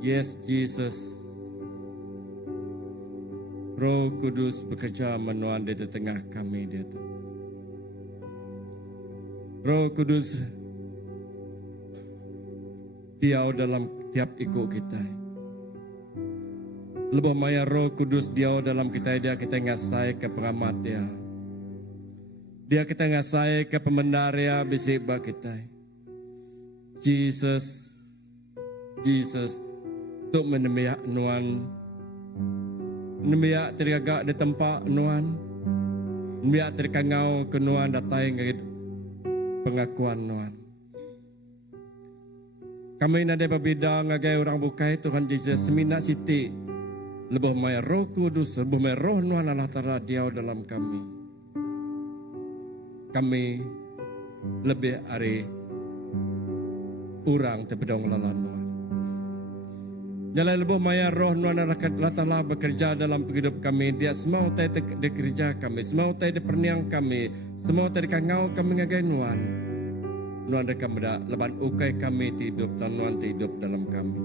Yes, Jesus. Roh Kudus bekerja menuan di tengah kami dia. Roh Kudus diau dalam tiap ikut kita. Lebih maya Roh Kudus diau dalam kita ngasai ke pengamat dia. Dia kita ngasai ke pembenar ya bisik bak kita. Jesus untuk menemiak nuan. Nemiak teriagak di tempat nuan. Nemiak terkangau ke nuan datai pengakuan nuan. Kami nada berbeda ngagai orang bukai Tuhan Yesus semina siti. Lebih maya Roh Kudus, lebih maya Roh nuan Allah Ta'ala diau dalam kami. Kami lebih ari urang tepedong lalan nuan. Jalan lebih maya roh nuan Allah Ta'ala bekerja dalam hidup kami. Dia semua tay kerja kami, semua tay perniang kami, semua tay kangau kami ngagai nuan. Nuan dekat beda leban ukai kami hidup dan nuan hidup dalam kami.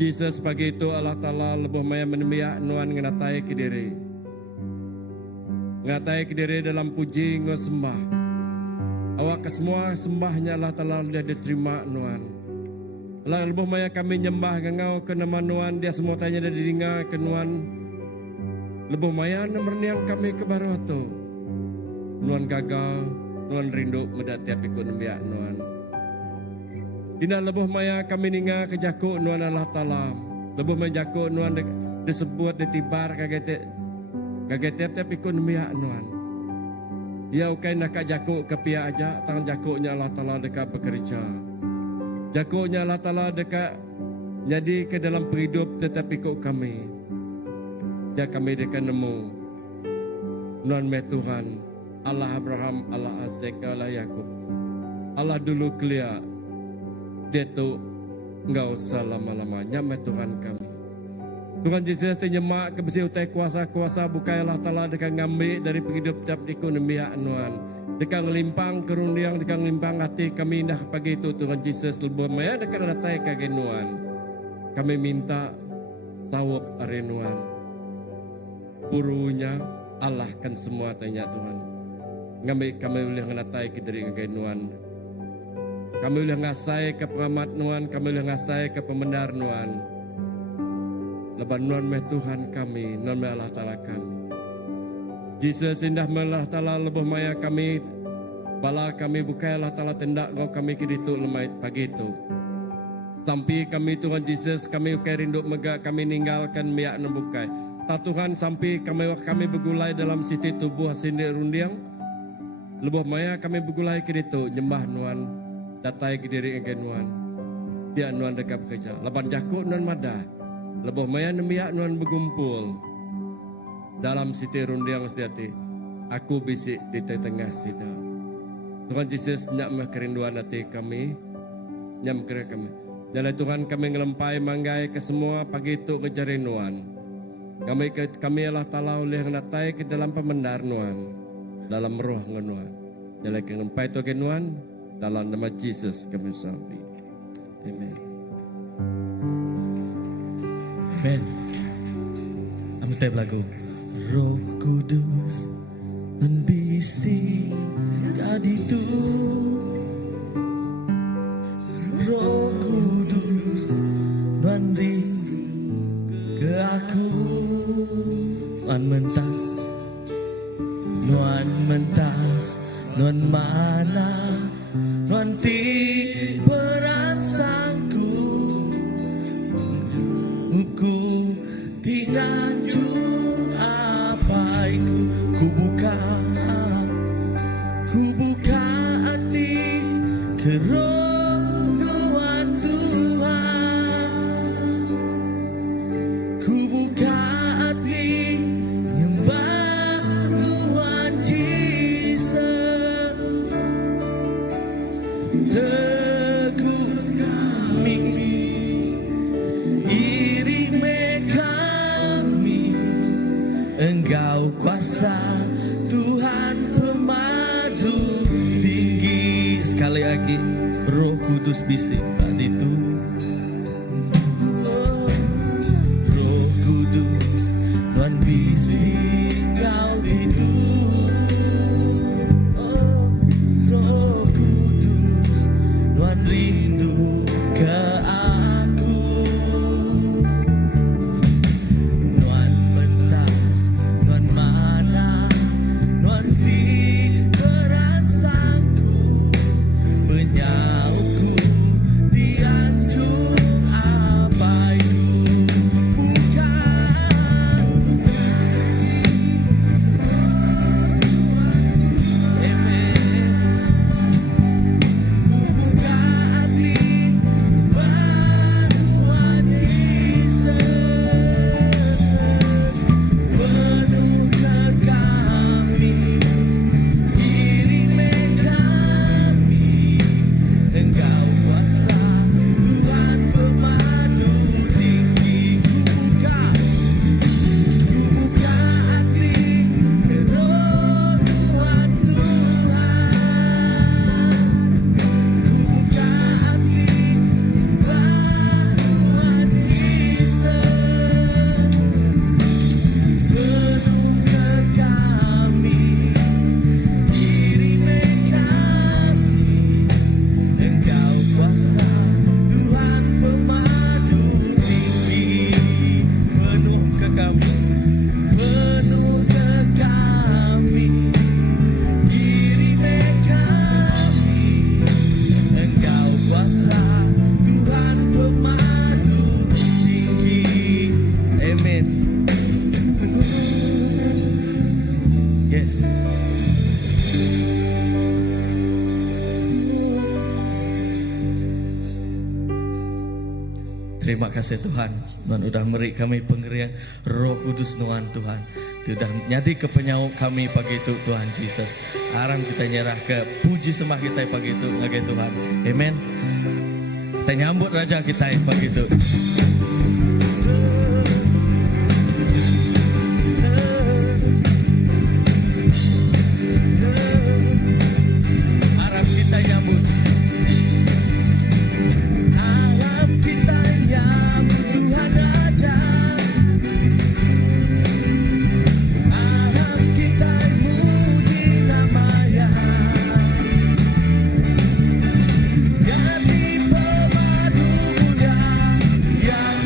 Jesus pagi itu Allah Ta'ala lebih maya menemiak nuan ngatai ke diri. Ngatai ke diri dalam puji ngosembah. Awak semua sembahnya Allah Ta'ala dia diterima nuan. Lalu lebih maya kami nyembah ngangau ke nama nuan dia semua tanya dari diringa ke nuan. Lebih maya nomorniang kami ke baru tu. Nuan gagal, nuan rindu medat tiap ikut nembiak nuan. Dina lebih maya kami ninga ke jakuk nuan Allah Ta'ala. Lebih maya jakuk nuan disebut ditibar kaget tiap ikut nembiak nuan. Ya ukai nak jakuk ke pihak aja, tangan jakuknya Allah Ta'ala dekat bekerja. Jakuknya Allah Ta'ala dekat jadi ke dalam hidup tetap ikut kami. Ya kami dekat nemu nuan me Tuhan Allah Abraham, Allah Isaac, Allah Yakub. Allah dulu kelia dia tu enggak usah lama-lamanya me Tuhan kami. Tuhan Yesus tenyemak ke besi utai kuasa-kuasa bukai Allah Ta'ala dekat ngambil dari hidup tiap ikut nemiak nuan. Dekat ngelimpang kerundiang, dekat ngelimpang hati kami dah pagi itu Tuhan Yesus lebih maya dekat natai kagenuan. Kami minta sawap arenuan. Burunya Allah kan semua tanya Tuhan. Kami boleh natai ke dari kagenuan. Kami boleh ngasai ke pengamat nuan, kami boleh ngasai ke pembenar nuan. Leban nuan meh Tuhan kami, nuan meh Allah Ta'ala kami. Jesus indah Allah Ta'ala lebih maya kami bala kami bukai Allah Ta'ala tendak kau kami kiditu lemai pagi itu. Sampai kami Tuhan Jesus kami ukai rindu megak kami ninggalkan miak nembukai. Tak Tuhan sampai kami bergulai dalam siti tubuh sindir rundiang. Lebih maya kami bergulai kiditu nyembah nuan datai ke diri engke nuan. Dia nuan dekat bekerja. Leban jakuk nuan mada. Lebih maya nemiak nuan bergumpul. Dalam siti rundiang setiati, aku bisik di tengah sidang. Tuhan Yesus nyak kerinduan hati kami, nyam kira kami. Jalan Tuhan kami ngelempai manggai ke semua pagi itu kejarinuan. Kami Allah Ta'ala oleh natai ke dalam pemendar nuan, dalam roh nuan. Jalan ke ngelempai itu ke nuan, dalam nama Yesus kami sampai. Amen. Amen. Amin tay lagu. Roh Kudus membisi kaditu. Roh Kudus mandi ke aku. Nuan mentas, nuan mana, nuan ti perasaanku. Ku tinganju ku buka hati saat itu Roh Kudus Tuhan bisik kau itu Roh Kudus Tuhan rindu ke aku Tuhan mentas Tuhan mana Tuhan tigeran sangku menyauku di anjung abaiku bukan buka hati bantuan Yesus penuhkan kami diri kami Engkau kuasa Tuhan pemadu tinggi buka hati roh Tuhan buka hati bantuan Yesus penuhkan kami diri kami Engkau kuasa Tuhan pemadu tinggi penuh ke kami diri kami Engkau kuasa Tuhan pemadu tinggi amin yes Terima kasih Tuhan Tuhan udah beri kami pengerian Roh Kudus Tuhan Sudah nyadi ke penyau kami pagi itu Tuhan Yesus Aram kita nyerah ke puji sembah kita pagi itu lagi Tuhan amen Kita nyambut Raja kita pagi itu Aram kita nyambut Alam kita nyambut Tuhan Raja Alam kita muji namanya Jadi pemadu mulia yang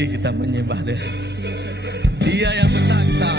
lagi kita menyembah Dia. Dia yang bertakhta.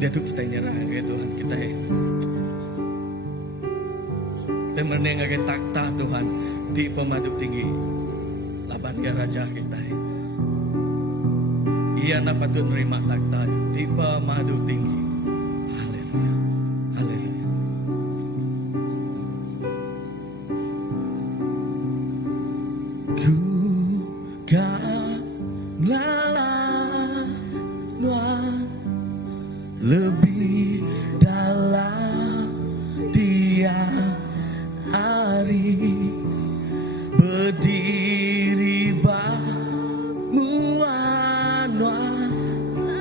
Dia tuh kita nyerah ke Tuhan kita ya. Kita menengah ke takhta Tuhan di pemadu tinggi laban ke raja kita ya. Ia nak patut menerima takhta di pemadu tinggi. Haleluya. Haleluya. Ku lebih dalam tiap hari berdiri bamuan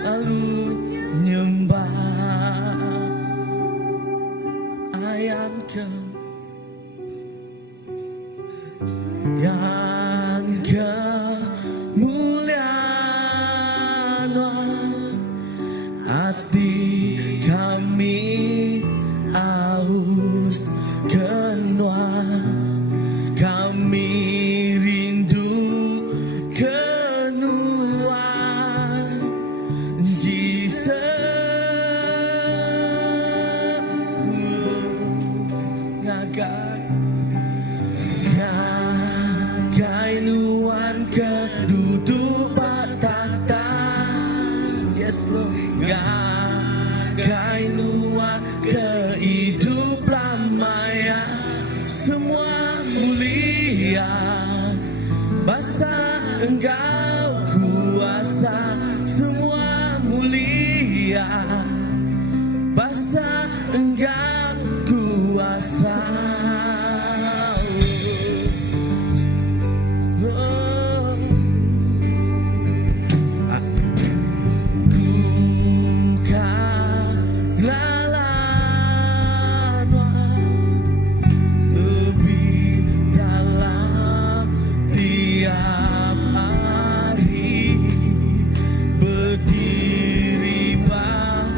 lalu nyembah Basta Engkau kuasa, semua mulia. Basta Engkau kuasa. Berdiri bangunan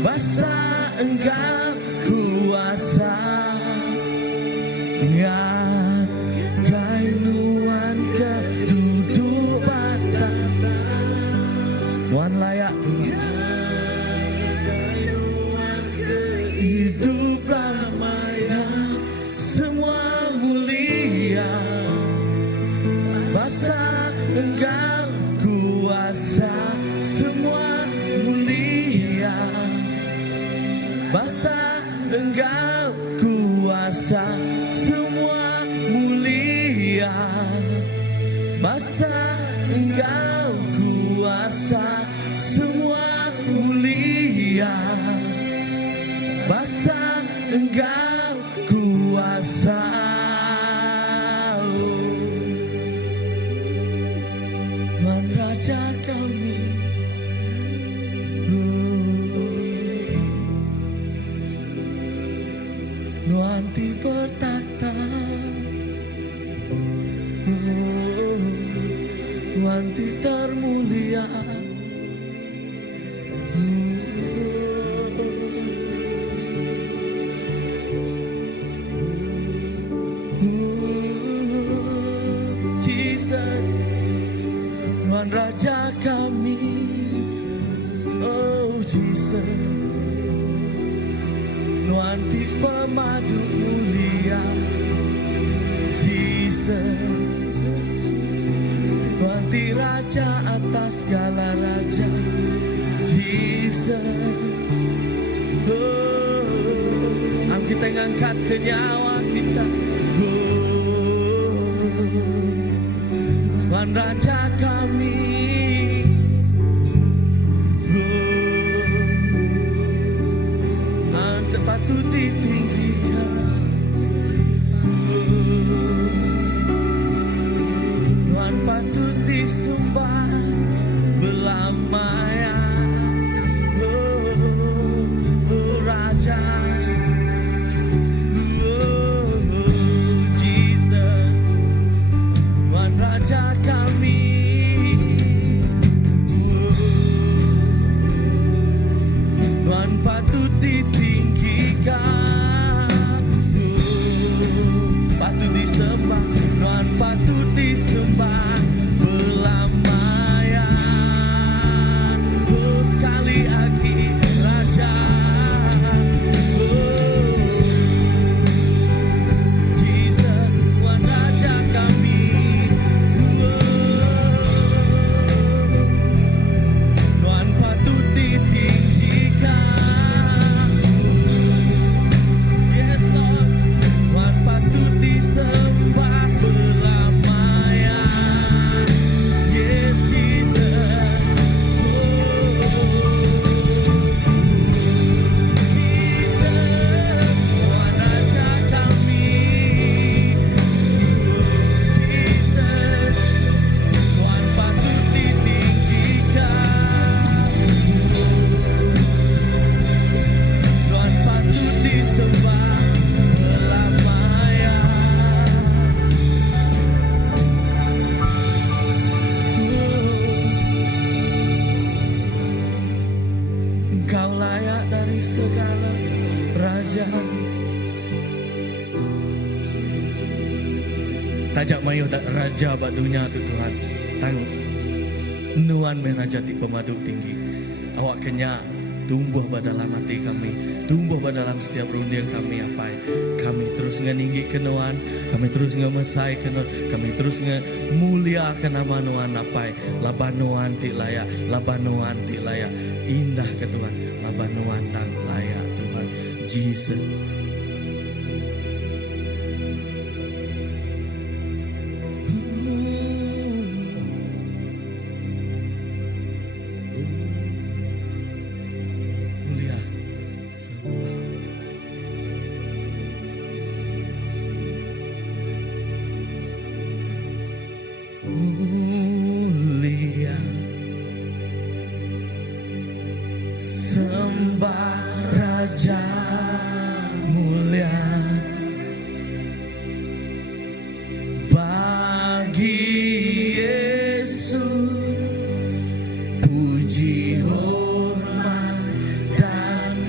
Basta Engkau kuasa, ngagai nuan ke duduk bata. Nuan layak Tuhan. Hidup lamanya semua mulia, basta Engkau kuasa semua mulia, basta Engkau kuasa semua mulia, basta Engkau kuasa semua mulia, basta Engkau kuasa. Tuhan Raja kami, Nuanti bertata, Nuanti termulia. Jesus, Tuhan Raja kami, oh Jesus, Nuanti pemadu mulia, Jesus, Nuanti Raja atas segala raja, Jesus. Oh, am kita ngangkat ke nyawa kita. Tuhan Raja kami, Anta patut ditinggikan, Tuhan patut disembah belamanya, Raja. Raja kami, Tuhan patut ditinggikan, patut disembah, Tuhan patut disembah belamanya. Oh, sekali lagi Raja, Jesus, Tuhan Raja kami. Engkau layak dari segala raja. Tajak mayu tak raja badunya tu Tuhan. Tang nuan meraja ti pemadu tinggi. Awak kenya tumbuh dalam hati kami, tumbuh dalam setiap rundiang kami apa. Kami terus ngeninggi ke nuan, kami terus ngemesai ke nuan, kami terus mulia ke nama nuan apa. Labanuan ti layak, labanuan ti layak. Indah ke Tuhan, labanuan tang layak Tuhan. Jesus. Mulia sembah Raja mulia bagi Yesus, puji hormat dan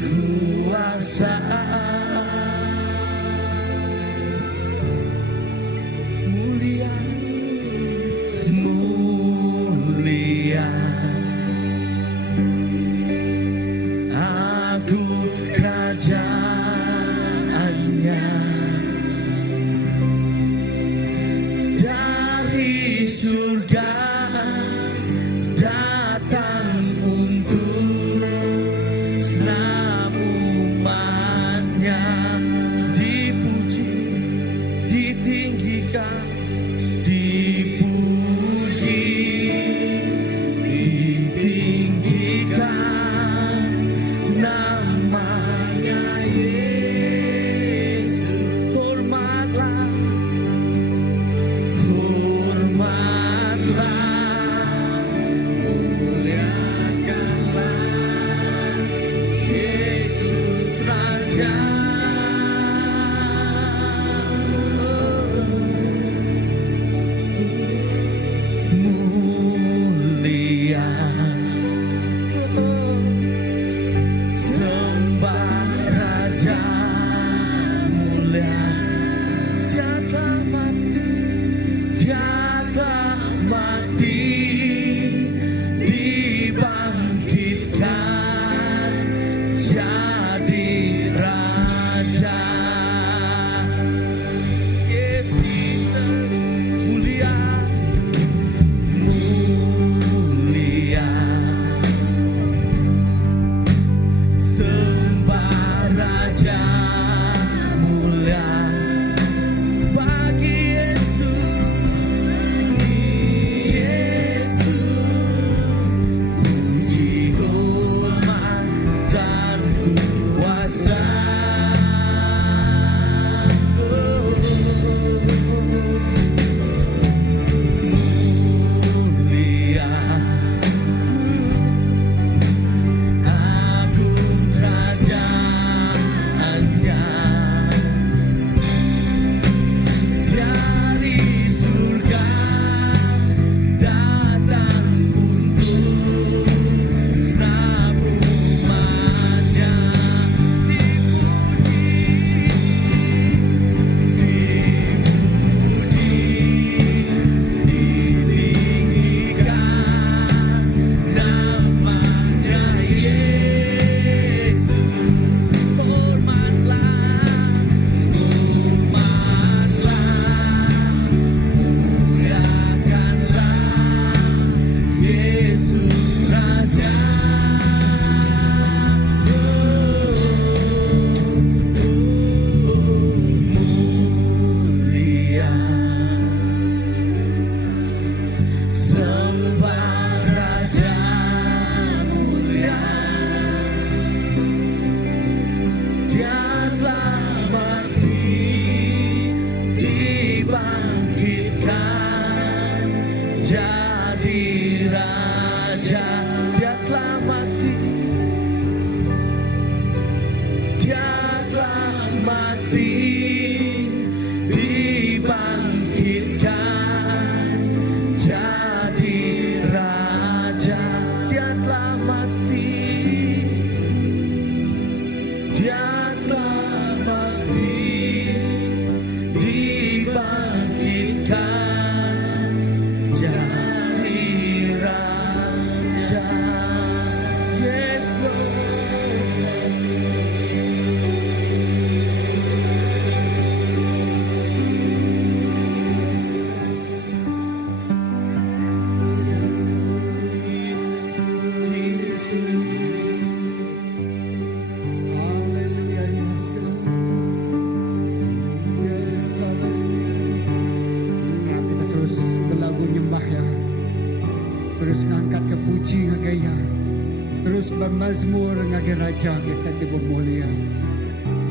Mazmur ngage raja kita di mulia.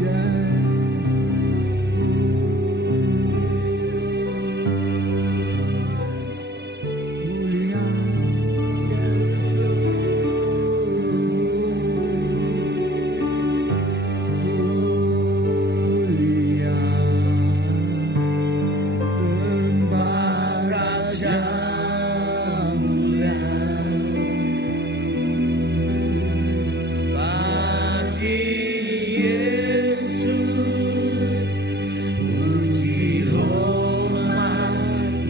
Ya. Mulia. Yes, mulia. Sembah Raja mulia. Bagi Yesus puji hormat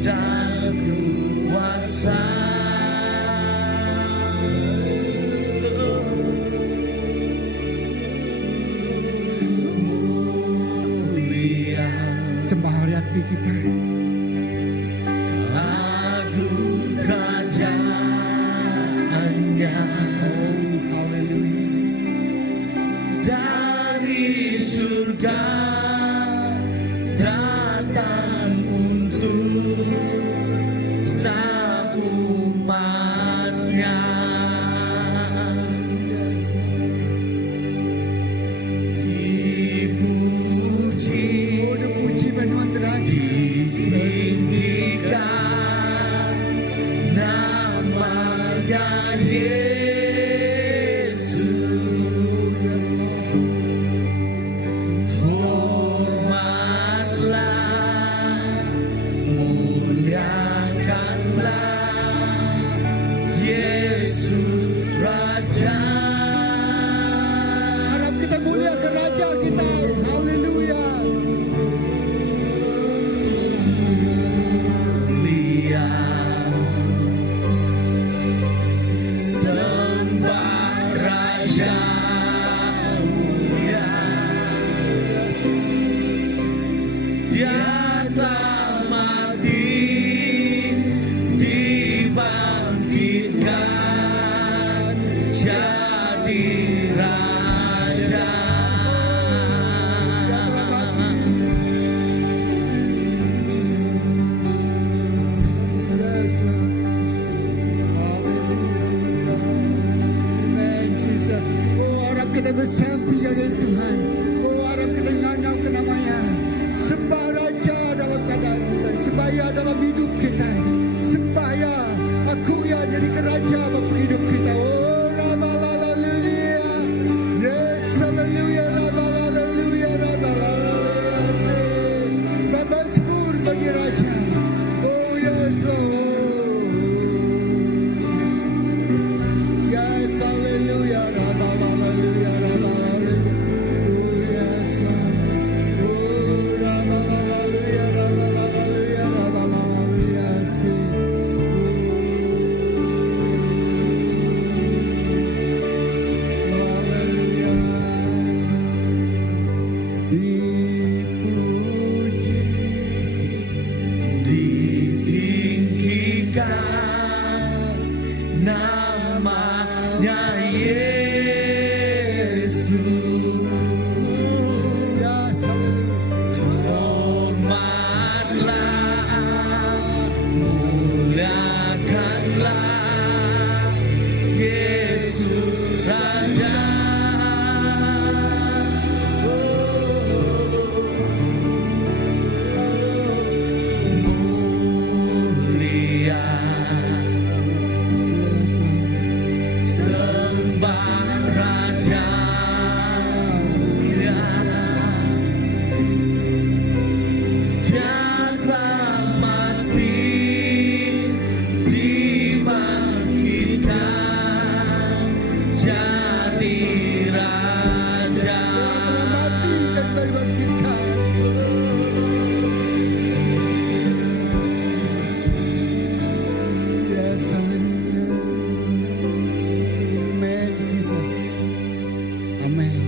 dan kuasa. Mulia Sembah hati kita. agung kerajaannya. Haleluya. Dari surga datang untuk setiap umatnya. Dipuji, Puji Tuhan derajat. ditinggikan namanya Yesus. Hormatlah, muliakanlah Yesus Raja. Harap kita muliakan Raja kita. Haleluya. Mulia, sembah Raja mulia. Dia telah mati, dibangkitkan jadi Raja. Yes, Lord. Haleluya. Amen, Jesus. Oh, harap kita bersampingan dengan Tuhan. Oh, harap kita nganyau ke namanya. Sembah Raja dalam keadaan kita. Sembaya dalam hidup kita. Sembaya aku yang jadi keraja dalam hidup kita. Oh, Rabbalaleluya. Yes, haleluya. Rabbalaleluya. Rabbalaleluya. Mazmur bagi Raja. Oh, yes, Lord. Yes, hallelujah, Rabbalaleluya, Rabbalaleluya. Oh, yes, Lord. Oh, Rabbalaleluya, Rabbalaleluya, Rabbalaleluya. Oh, haleluya. Dipuji. Ditinggikan namanya Yesus. Yes, Hormatlah, muliakanlah Yesus Raja. Mulia, sembah Raja mulia. Dia telah mati, dibangkitkan jadi Raja. mati dan dibangkitkan. Yes, hallelujah. Amen, Jesus. Amen.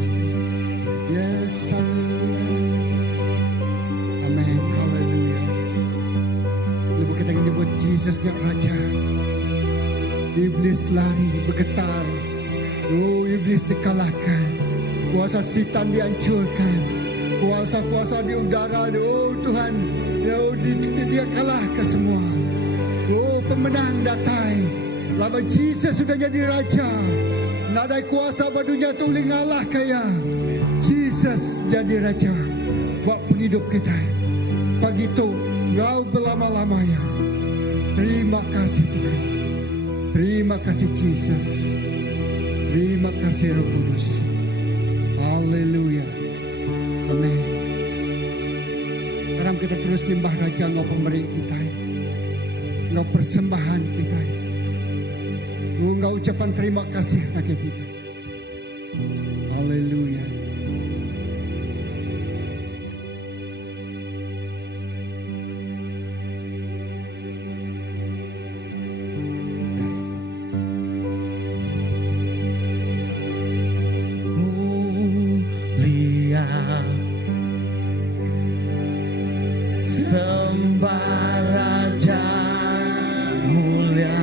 Yes, hallelujah. Amen, hallelujah. Lebih kita menyebut Jesus yang Raja. Iblis lari bergetar. Oh, iblis dikalahkan. Kuasa setan dihancurkan. Kuasa-kuasa di udara. Oh Tuhan, oh, dia kalahkan semua. Oh, pemenang datang. Lama Jesus sudah jadi Raja. Nadai kuasa badunya tuling Allah kaya. Jesus jadi Raja. Buat penghidup kita. Pagi itu Engkau berlama-lamanya. Terima kasih Tuhan. Terima kasih Jesus. Terima kasih Roh Kudus. Haleluya. Amin. Sekarang kita terus nyembah Raja Engkau pemberi kita. Engkau persembahan kita. Engkau ucapan terima kasih bagi kita. Haleluya. Yes. Mulia, sembah Raja mulia.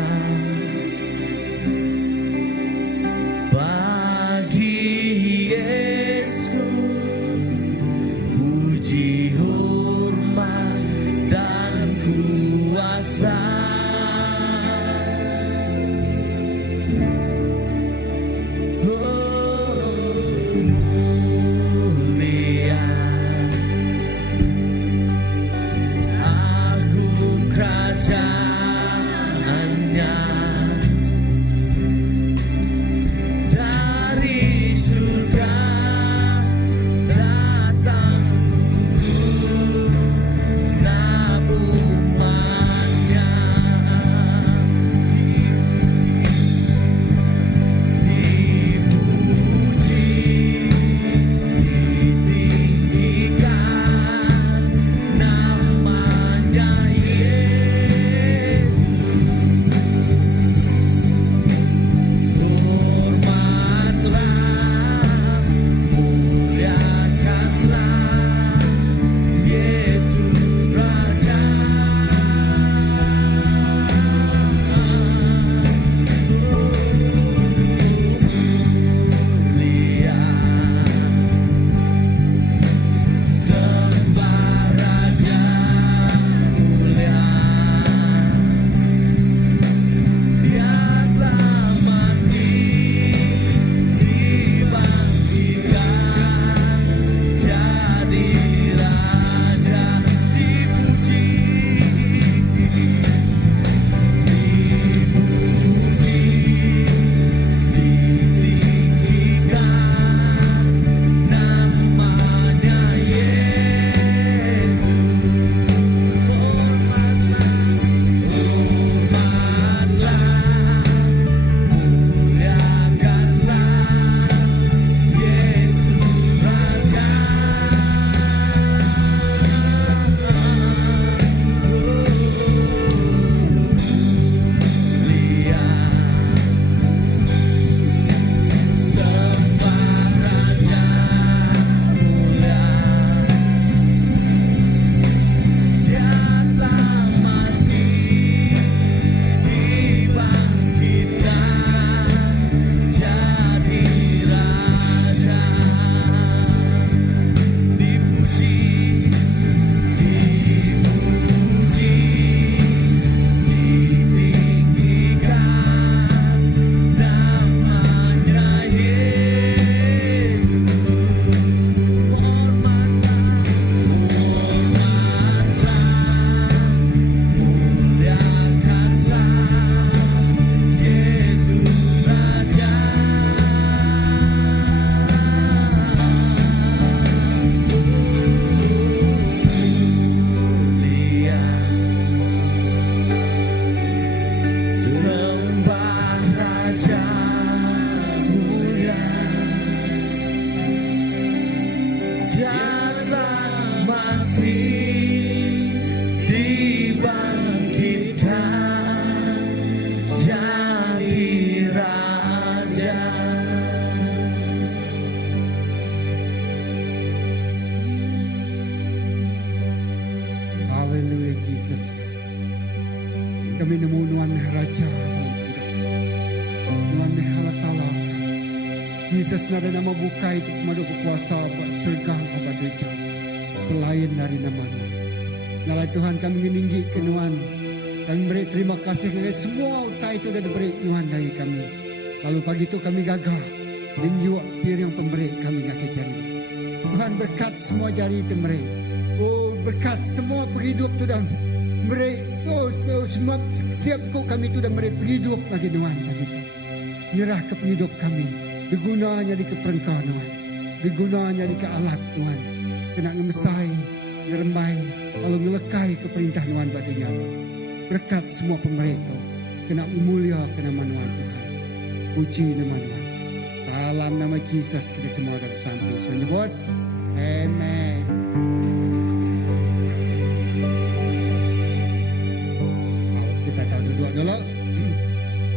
Bagi Yesus, puji hormat dan kuasa. Mulia, agung kerajaannya. Dari surga datang senap umatnya. Dipuji, ditinggikan namanya Yesus. Hormatlah, muliakanlah Yesus Raja. Mulia, sembah Raja mulia. Dia telah mati, dibangkitkan jadi Raja. Dipuji, ditinggikan namanya Yesus. Hormatlah, muliakanlah Yesus Raja. Mulia, sembah Raja mulia. Dia telah mati, dibangkitkan jadi Raja. Dipuji, dipuji, ditinggikan namanya Yesus. Hormatlah, muliakanlah Yesus Raja. Mulia, sembah Raja mulia. Dia telah mati, dibangkitkan jadi Raja. Haleluya Jesus. Kami nemu Nuan Raja dalam hidup kami. Nuan halatala. Jesus nada nama buka itu kemadu berkuasa surga abadi. Selain dari nama Nuan. Nalai Tuhan kami meninggi ke Nuan. Kami beri terima kasih kepada semua utai itu sudah diberi Nuan dari kami. Lalu pagi itu kami gagah menjuak piring pemberi kami ngaki jari. Tuhan berkat semua jari itu mereka. Oh, berkat semua penghidup tu dah mereka. Oh, semua setiap kau kami tu dah mereka penghidup lagi Tuhan pagi itu. Nyerah ke penghidup kami. Digunanya di keperengkah Tuhan. Digunanya di ke alat Tuhan. Kena ngemesai, ngerembai, lalu ngelekai ke perintah Tuhan badannya. Berkat semua pemerintah. Kena mulia ke nama Tuhan. Puji nama Tuhan. Dalam nama Yesus kita semua dah bersama. So nyebut, Amen. Kita tahu duduk dulu.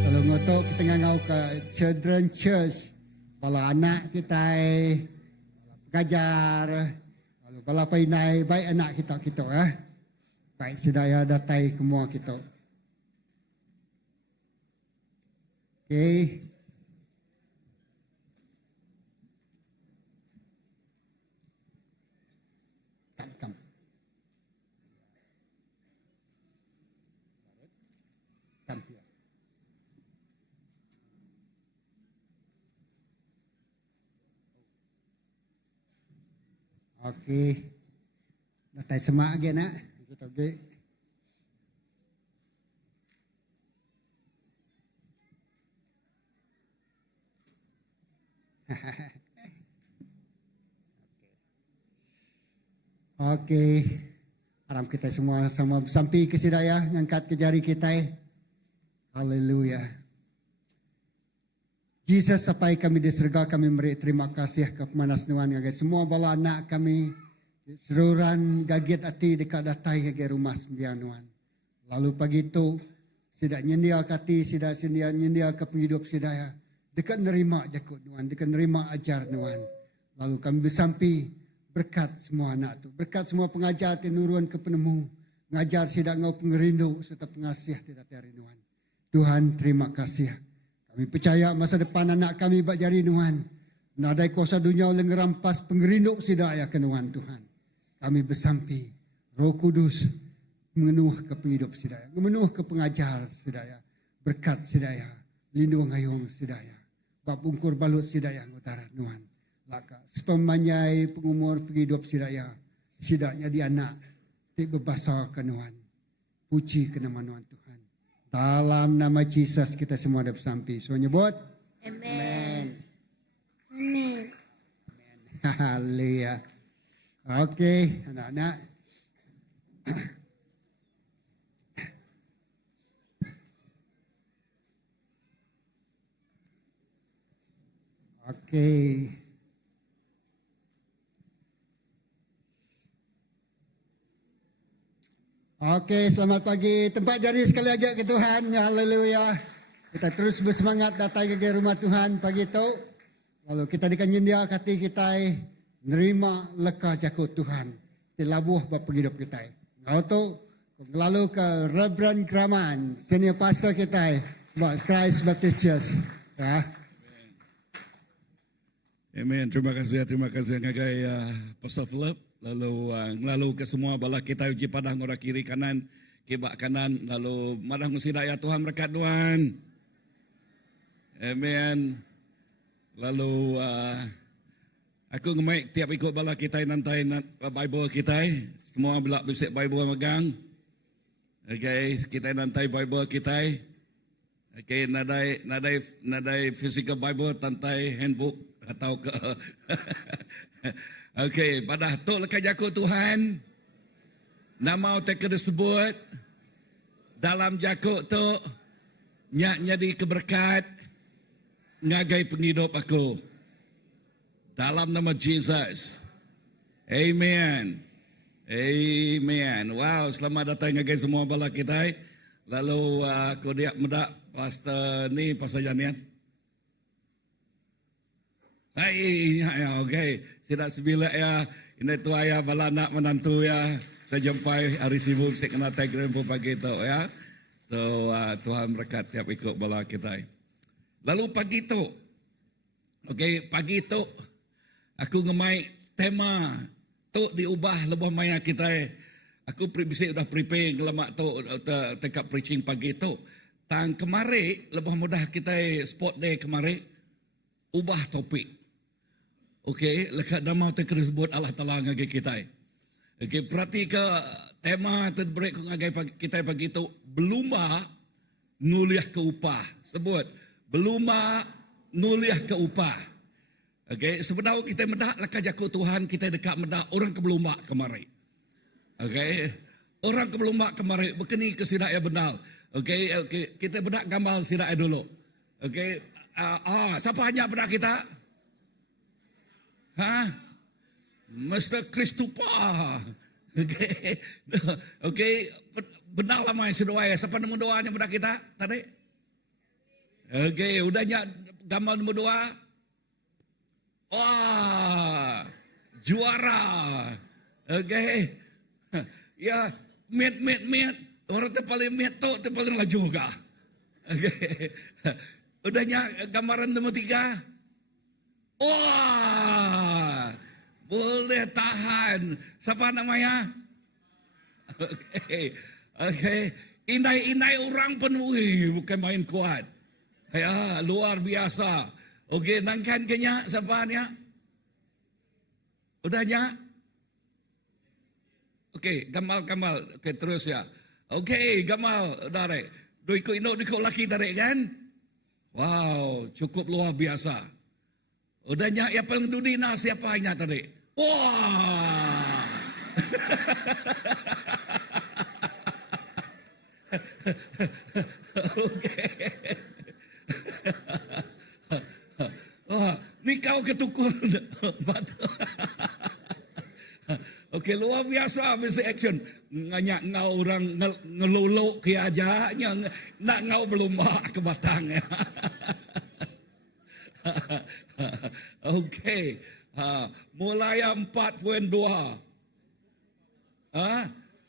Kalau ngotot kita ngangau ke Children Church. Kalau anak kita pengajar, kalau bala painai baik anak kita baik sedaya datai semua kita. Okay. Come. Come here. Okey. Datai semak lagi nak. Kita pergi. Okey. Harap kita semua sama sampai ke sidaya ngangkat ke jari kita. Haleluya. Jesus sampai kami di surga kami beri terima kasih ke pemanas Tuhan ngagai semua bala anak kami seruran gaget hati dekat datai ngagai rumah sembian Tuhan. Lalu pagi itu sidak nyendia kati sidak nyendia ke penghidup sidaya dekat nerima jakut Tuhan, dekat nerima ajar Tuhan. Lalu kami bersampi berkat semua anak tu, berkat semua pengajar tinuruan ke penemu, ngajar sidak ngau pengerindu serta pengasih tidak tiari Tuhan. Tuhan terima kasih. Kami percaya masa depan anak kami bak jari Tuhan. Nadai kuasa dunia oleh ngerampas pengerindu sidaya ke Tuhan. Kami bersampi Roh Kudus mengenuh ke penghidup sidaya, memenuh ke pengajar sidaya, berkat sidaya, lindung ngayung sidaya, bab ungkur balut sidaya utara Tuhan. Laka sepemanyai pengumur penghidup sidaya, sidaknya di anak, tik berbasa ke Tuhan. Puji ke nama Tuhan. Dalam nama Yesus kita semua ada bersampi. So nyebut. Amen. Amen. Haleluya. Okey, anak-anak. Okey. Okey, selamat pagi. Tempat jari sekali lagi ke Tuhan. Haleluya. Kita terus bersemangat datang ke rumah Tuhan pagi itu. Lalu kita dikanjendia kati kita nerima leka jakut Tuhan. Tilabuh bapa hidup kita. Lalu lalu ke Reverend Kraman, senior pastor kita, Christ Baptist Church. Ya. Amen. Terima kasih ngagai Pastor Philip. Lalu ke semua bala kita uji padang ora kiri kanan, kibak kanan, lalu madang musidaya Tuhan berkat Tuhan. Amen. Lalu aku ngemai tiap ikut bala kita nantai Bible kita, semua belak bisik Bible megang. Okay, kita nantai Bible kita. Okay, nadai physical Bible tantai handbook atau ke Okey, pada tok lekat jakut Tuhan. Nama teka disebut dalam jakut tu nyak jadi keberkat ngagai penghidup aku. Dalam nama Jesus. Amen. Amen. Wow, selamat datang ngagai semua bala kita. Lalu aku dia muda pastor ni pastor Janian. Hai, okey. Tidak sebila ya, ini tu ayah bala nak menantu ya, terjumpai hari sibuk saya kena telegram pun pagi tu ya. So Tuhan berkat tiap ikut bala kita. Lalu pagi tu, okey pagi tu, aku ngemai tema tu diubah lebih maya kita. Aku bisa sudah prepare ngelamak tu tekap preaching pagi tu. Tang kemarin lebih mudah kita sport day kemarin ubah topik. Okey, lekat nama terkena sebut Allah Taala ngagai kita. Okey, perhati ke tema terberik ngagai kita pagi itu beluma nguliah ke upah. Sebut beluma nguliah ke upah. Okey, sebenarnya kita medak lekat jakut Tuhan, kita dekat medak orang kebeluma kemarin. Okey, orang kebeluma kemarin berkeni ke sidak yang benar. Okey, kita bedak gambar sidak dulu. Okey, siapa hanya bedak kita? Mr. Christopher. Okey, benar lah main sedoa ya. Siapa nombor doanya bedak kita tadi? Okey, udahnya gambar nombor 2. Wah, juara. Okey. Ya, met. Orang tu paling metok, tu paling laju juga. Okay. Udahnya gambaran nombor 3. Wah, boleh tahan. Siapa namanya? Okay. Indai orang penuhi, bukan main kuat. Ya, luar biasa. Okay, nangkan kenya siapa ni? Udahnya? Okay, Gamal. Okay, terus ya. Okay, Gamal, tarik. Dua ikut laki tarik kan? Wow, cukup luar biasa. Udahnya yang paling dudina siapa hanya tarik? Wah. Okay. Wah, ni kau ketukul. Okey, luar biasa mesti action. Nganyak ngau orang ngelolok ke aja, nak ngau belum ke batang. Okey. Mulai 4.2.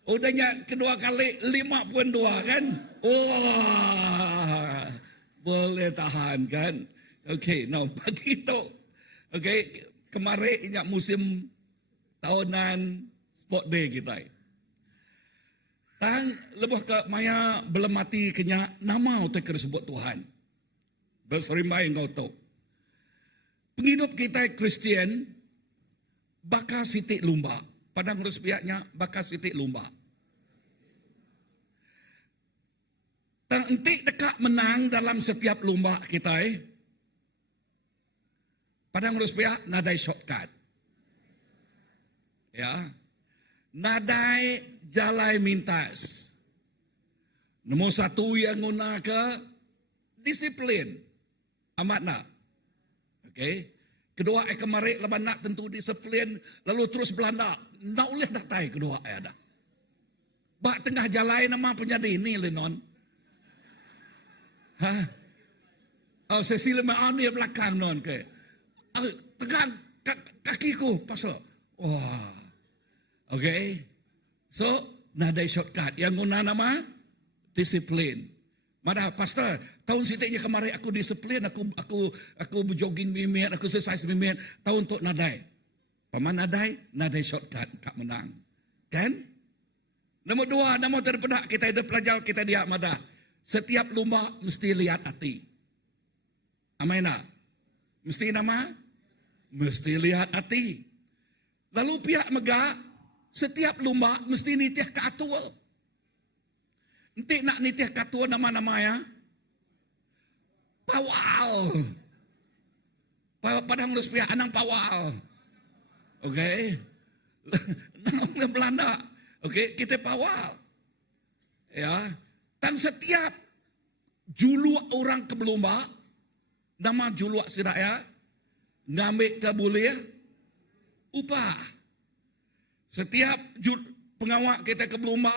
Udahnya kedua kali 5.2 kan? Wah. Boleh tahan kan? Okey, now pagi tu. Okey, kemarin ingat musim tahunan sport day kita. Tang lebih ke maya belum mati kenya nama utai sebut Tuhan. Berserimai engkau tahu. Penghidup kita Kristian bakal sitik lumba. Padang urus pihaknya bakal sitik lumba. Tang entik dekat menang dalam setiap lumba kita. Padang urus pihak nadai shortcut. Ya, nadai jalai mintas. Nombor 1 yang guna ke disiplin. Amatna. Okey. Kedua kemarin lepas nak tentu disiplin lalu terus belanda. Nak boleh datai kedua ada. Bak tengah jalai nama penyadi ini lenon. Sesi lemah ni belakang non ke. Tekan kakiku pasal. Wah. Okay, so nadai shortcut yang guna nama disiplin. Madah pastor, tahun sitiknya kemarin aku disiplin, aku berjogging mimit, aku exercise mimit, tahun untuk nadai. Paman nadai shortcut tak menang. Kan? Nombor 2, nama terpeda kita ada pelajar kita dia madah. Setiap lumba mesti lihat hati. Amaina. Mesti nama? Mesti lihat hati. Lalu pihak megah, setiap lumba mesti nitiah ke atua. Nanti nak nitiah ke atua nama-nama ya. Pawal. Padang lus pihak anang pawal. Okey. Nama Belanda. Okey, kita pawal. Ya. Dan setiap juluk orang ke belumba, nama juluk siraya, ngambil ke boleh, upah. Setiap pengawak kita ke belumba,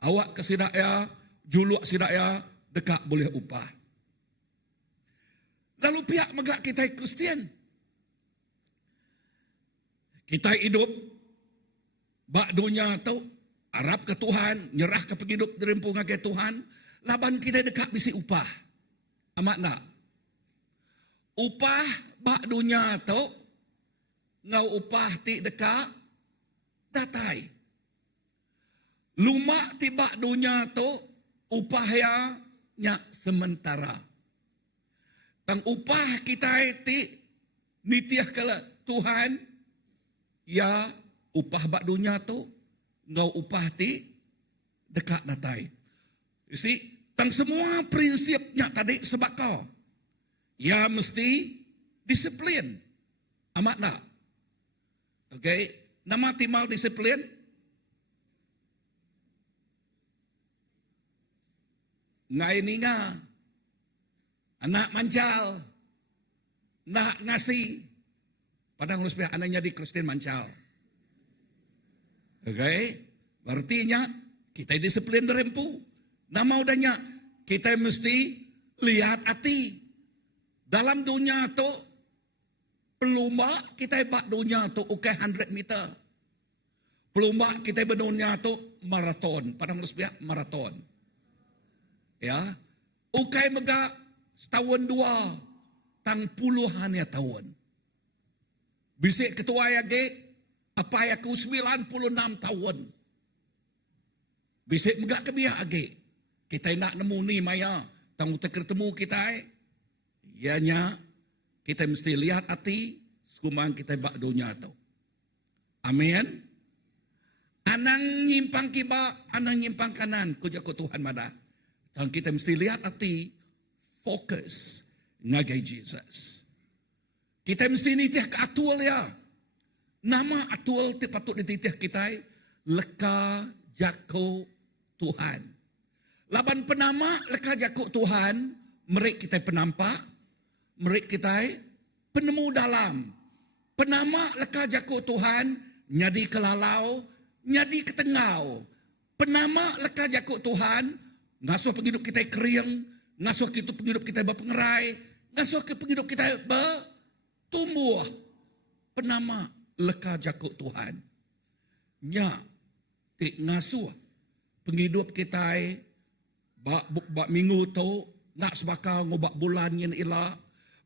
awak ke sidaya, juluk sidaya, dekat boleh upah. Lalu pihak megak kita Kristian. Kita hidup, bak dunia tahu, Arab ke Tuhan, nyerah ke penghidup dirempungan ke Tuhan, laban kita dekat bisi upah. Amat nak. Upah bak dunia tahu, ngau upah ti dekat, datai. Lumak ti bak dunia tu, upah ya nya sementara. Tang upah kita ti nitiah kala Tuhan ya upah bak dunia tu ngau upah ti dekat natai. Isi tang semua prinsipnya tadi sebab kau ya mesti disiplin amat nak. Okay, nama timal disiplin. Ngai ni nga, anak mancal, nak ngasih. Padahal harus pihak anaknya di Kristen mancal. Okay, artinya kita disiplin rempu. Nama udahnya kita mesti lihat hati. Dalam dunia tu pelumba kita bak dunia tu ukai 100 meter. Pelumba kita berdunia tu maraton. Padahal harus pihak maraton. Ya, ukai mega setahun dua, tang puluhan ya tahun. Bisik ketua ya ge, apa ya ku 96 tahun. Bisik mega kebiak age. Kita nak nemu ni maya, tang utak ketemu kita. Ianya kita mesti lihat hati, sekumang kita bak dunia tu. Amin. Anang nyimpang kiba, anang nyimpang kanan, kujak ku Tuhan mada. Dan kita mesti lihat hati, fokus ngagai Jesus. Kita mesti nitih ke atul ya. Nama atul patut dititih kita, leka jako Tuhan. Laban penama leka jako Tuhan, merik kita penampak, merik kita penemu dalam. Penama leka jako Tuhan, nyadi kelalau, nyadi ketengau. Penama leka jako Tuhan, ngasuh penghidup kita kering, ngasuh kita penghidup kita berpengerai, ngasuh ke penghidup kita bertumbuh. Penama leka jakuk Tuhan. Nya, tik ngasuh penghidup kita bak minggu tu, nak sebakal ngobak bulan yen ila,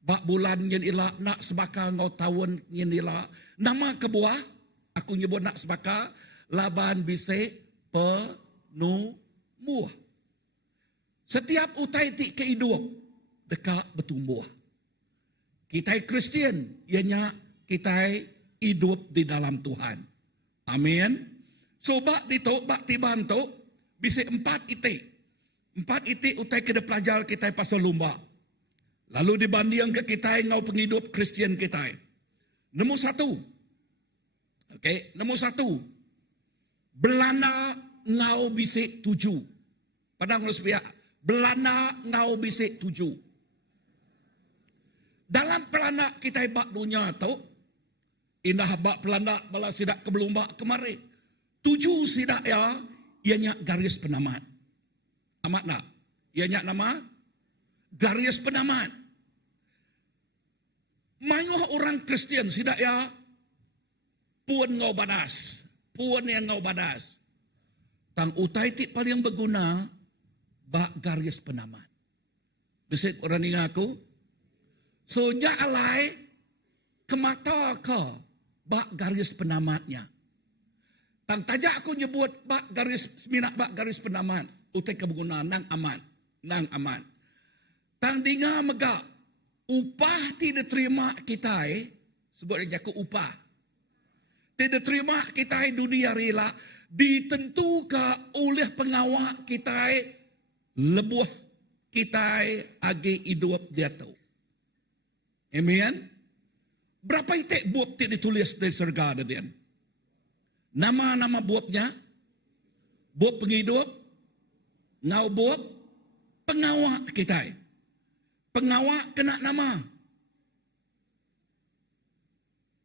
bak bulan yen ila, nak sebakal ngau tahun yen ila. Nama kebuah, aku nyebut nak sebakal, laban bisik penuh muah. Setiap utai ti kehidup dekat bertumbuh. Kita Kristian, ianya kita hidup di dalam Tuhan. Amin. So bak dito, bak tiban tu, bisa 4 itik. 4 itik utai kita pelajar kita pasal lumba. Lalu dibanding ke kita ngau penghidup Kristian kita. Nombor 1. Okay, nombor 1. Belana ngau bisik 7. Padang harus pihak. Belana ngau bisik 7. Dalam pelana kita bak dunia tu, indah bak pelana bala sidak kebelumbak kemari. 7 sidak ya, ianya garis penamat. Amat nak? Ianya nama? Garis penamat. Mayuh orang Kristian sidak ya, puan ngau badas. Puan yang ngau badas. Tang utai ti paling berguna, bak garis penamat. Bisik orang ni aku. So nya alai kemata ke bak garis penamatnya. Tang tajak aku nyebut bak garis minat bak garis penamat. Utai keberguna nang aman. Nang aman. Tang dinga megak. Upah tidak terima kita sebut dia aku upah. Tidak terima kita dunia rela ditentukan oleh pengawal kita lebuh kita agi hidup jatuh. Amen. Berapa itik buap ti ditulis dari surga dia? Nama-nama buapnya, buap penghidup, ngau buap, pengawal kita. Pengawal kena nama.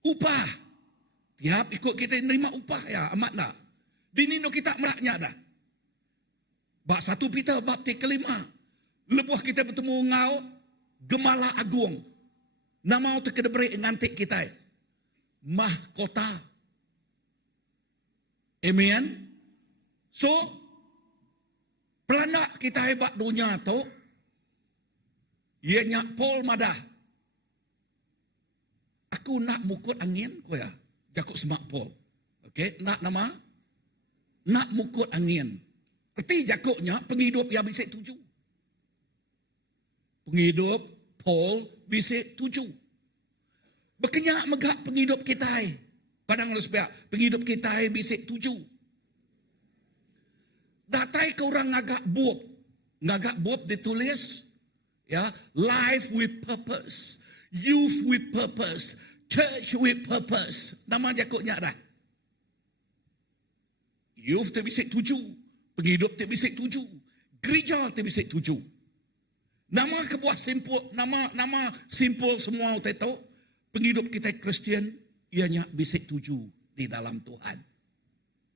Upah. Tiap ikut kita nerima upah ya, amat nak. Dinino kita meraknya dah. Bab 1 Peter bab 3 kelima. Lebuh kita bertemu ngau Gemala Agung. Nama tu kedeberi ngantik kita. Mahkota. Amen. So pelana kita hebat dunia tu ianya Paul madah. Aku nak mukut angin ko ya. Jakuk semak Paul. Okey, nak nama? Nak mukut angin. Keti jakuknya penghidup yang bisa 7. penghidup Paul bisik 7. Berkenyak megak penghidup kita. Padang lu sepiak, penghidup kita bisik 7. Datai ke orang ngagak buop ditulis, ya, life with purpose, youth with purpose, church with purpose. Nama jakutnya dah. Youth tu bisik 7, penghidup tu bisik 7, gereja tu bisik 7. Nama kebuah simpul, nama simpul semua itu. Penghidup kita Kristian, ianya bisik 7 di dalam Tuhan.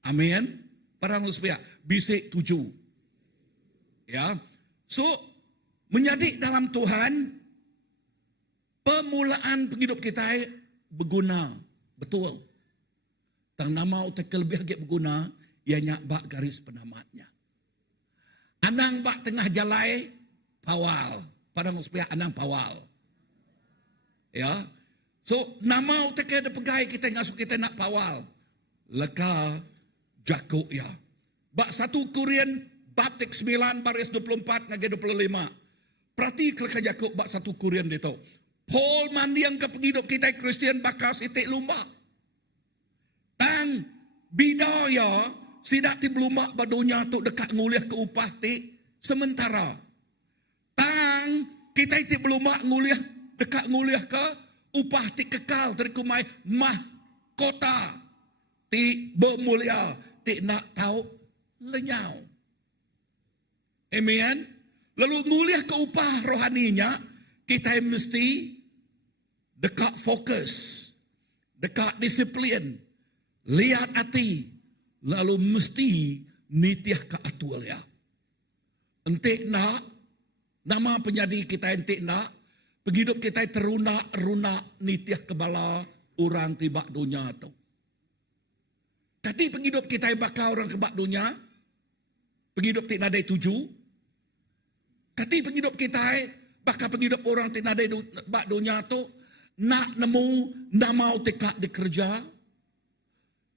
Amin. Parang supaya bisik 7. Ya. So, menjadi dalam Tuhan, permulaan penghidup kita berguna. Betul. Tang nama utak lebih agak berguna, ianya bak garis penamatnya. Anang bak tengah jalai, pawal. Parang supaya anang pawal. Ya. So, nama utak ada pegai kita ngasuh kita nak pawal. Leka jakuk ya. Bak 1 Korintus bab 9 baris 24 ngage 25. Perhati keleka jakuk bak 1 Korintus itu. Paul mandiang ke penghidup kita Kristian bakas itik lumba. Tang bidaya sidak ti belumba badunya tu dekat nguliah ke upah ti sementara. Tang kita itik belumba nguliah dekat nguliah ke upah ti kekal terikumai mahkota ti bermulia ti nak tahu lenyau. Amen. Lalu nguliah ke upah rohaninya kita mesti dekat fokus, dekat disiplin, lihat hati, lalu mesti nitiah ke atual ya. Entik nak nama penyadi kita entik nak penghidup kita terunak-runak nitiah kebala orang tibak dunia tu. Tapi penghidup kita bakal orang kebak dunia, penghidup tik nadai 7. Tapi penghidup kita bakal penghidup orang tik nadai bak dunia tu, nak nemu nama utekak dikerja.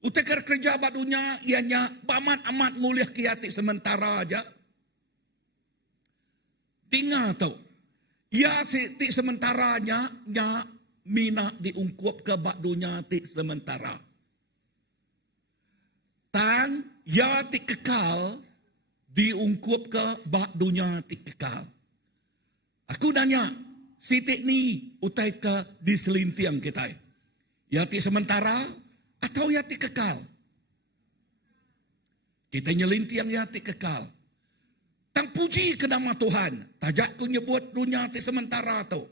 Utekar kerja bak dunia, ianya amat mulia kiatik sementara aja. Dengar tau. Ya tik sementaranya nya mina diungkup ke bak dunia tik sementara. Tang ya tik kekal diungkup ke bak dunia tik kekal. Aku nanya, si tik ni utai ke diselintiang kita. Ya tik sementara atau ya tik kekal? Kita nyelintiang ya tik kekal. Tang puji ke nama Tuhan. Tajak ku nyebut dunia ti sementara tu.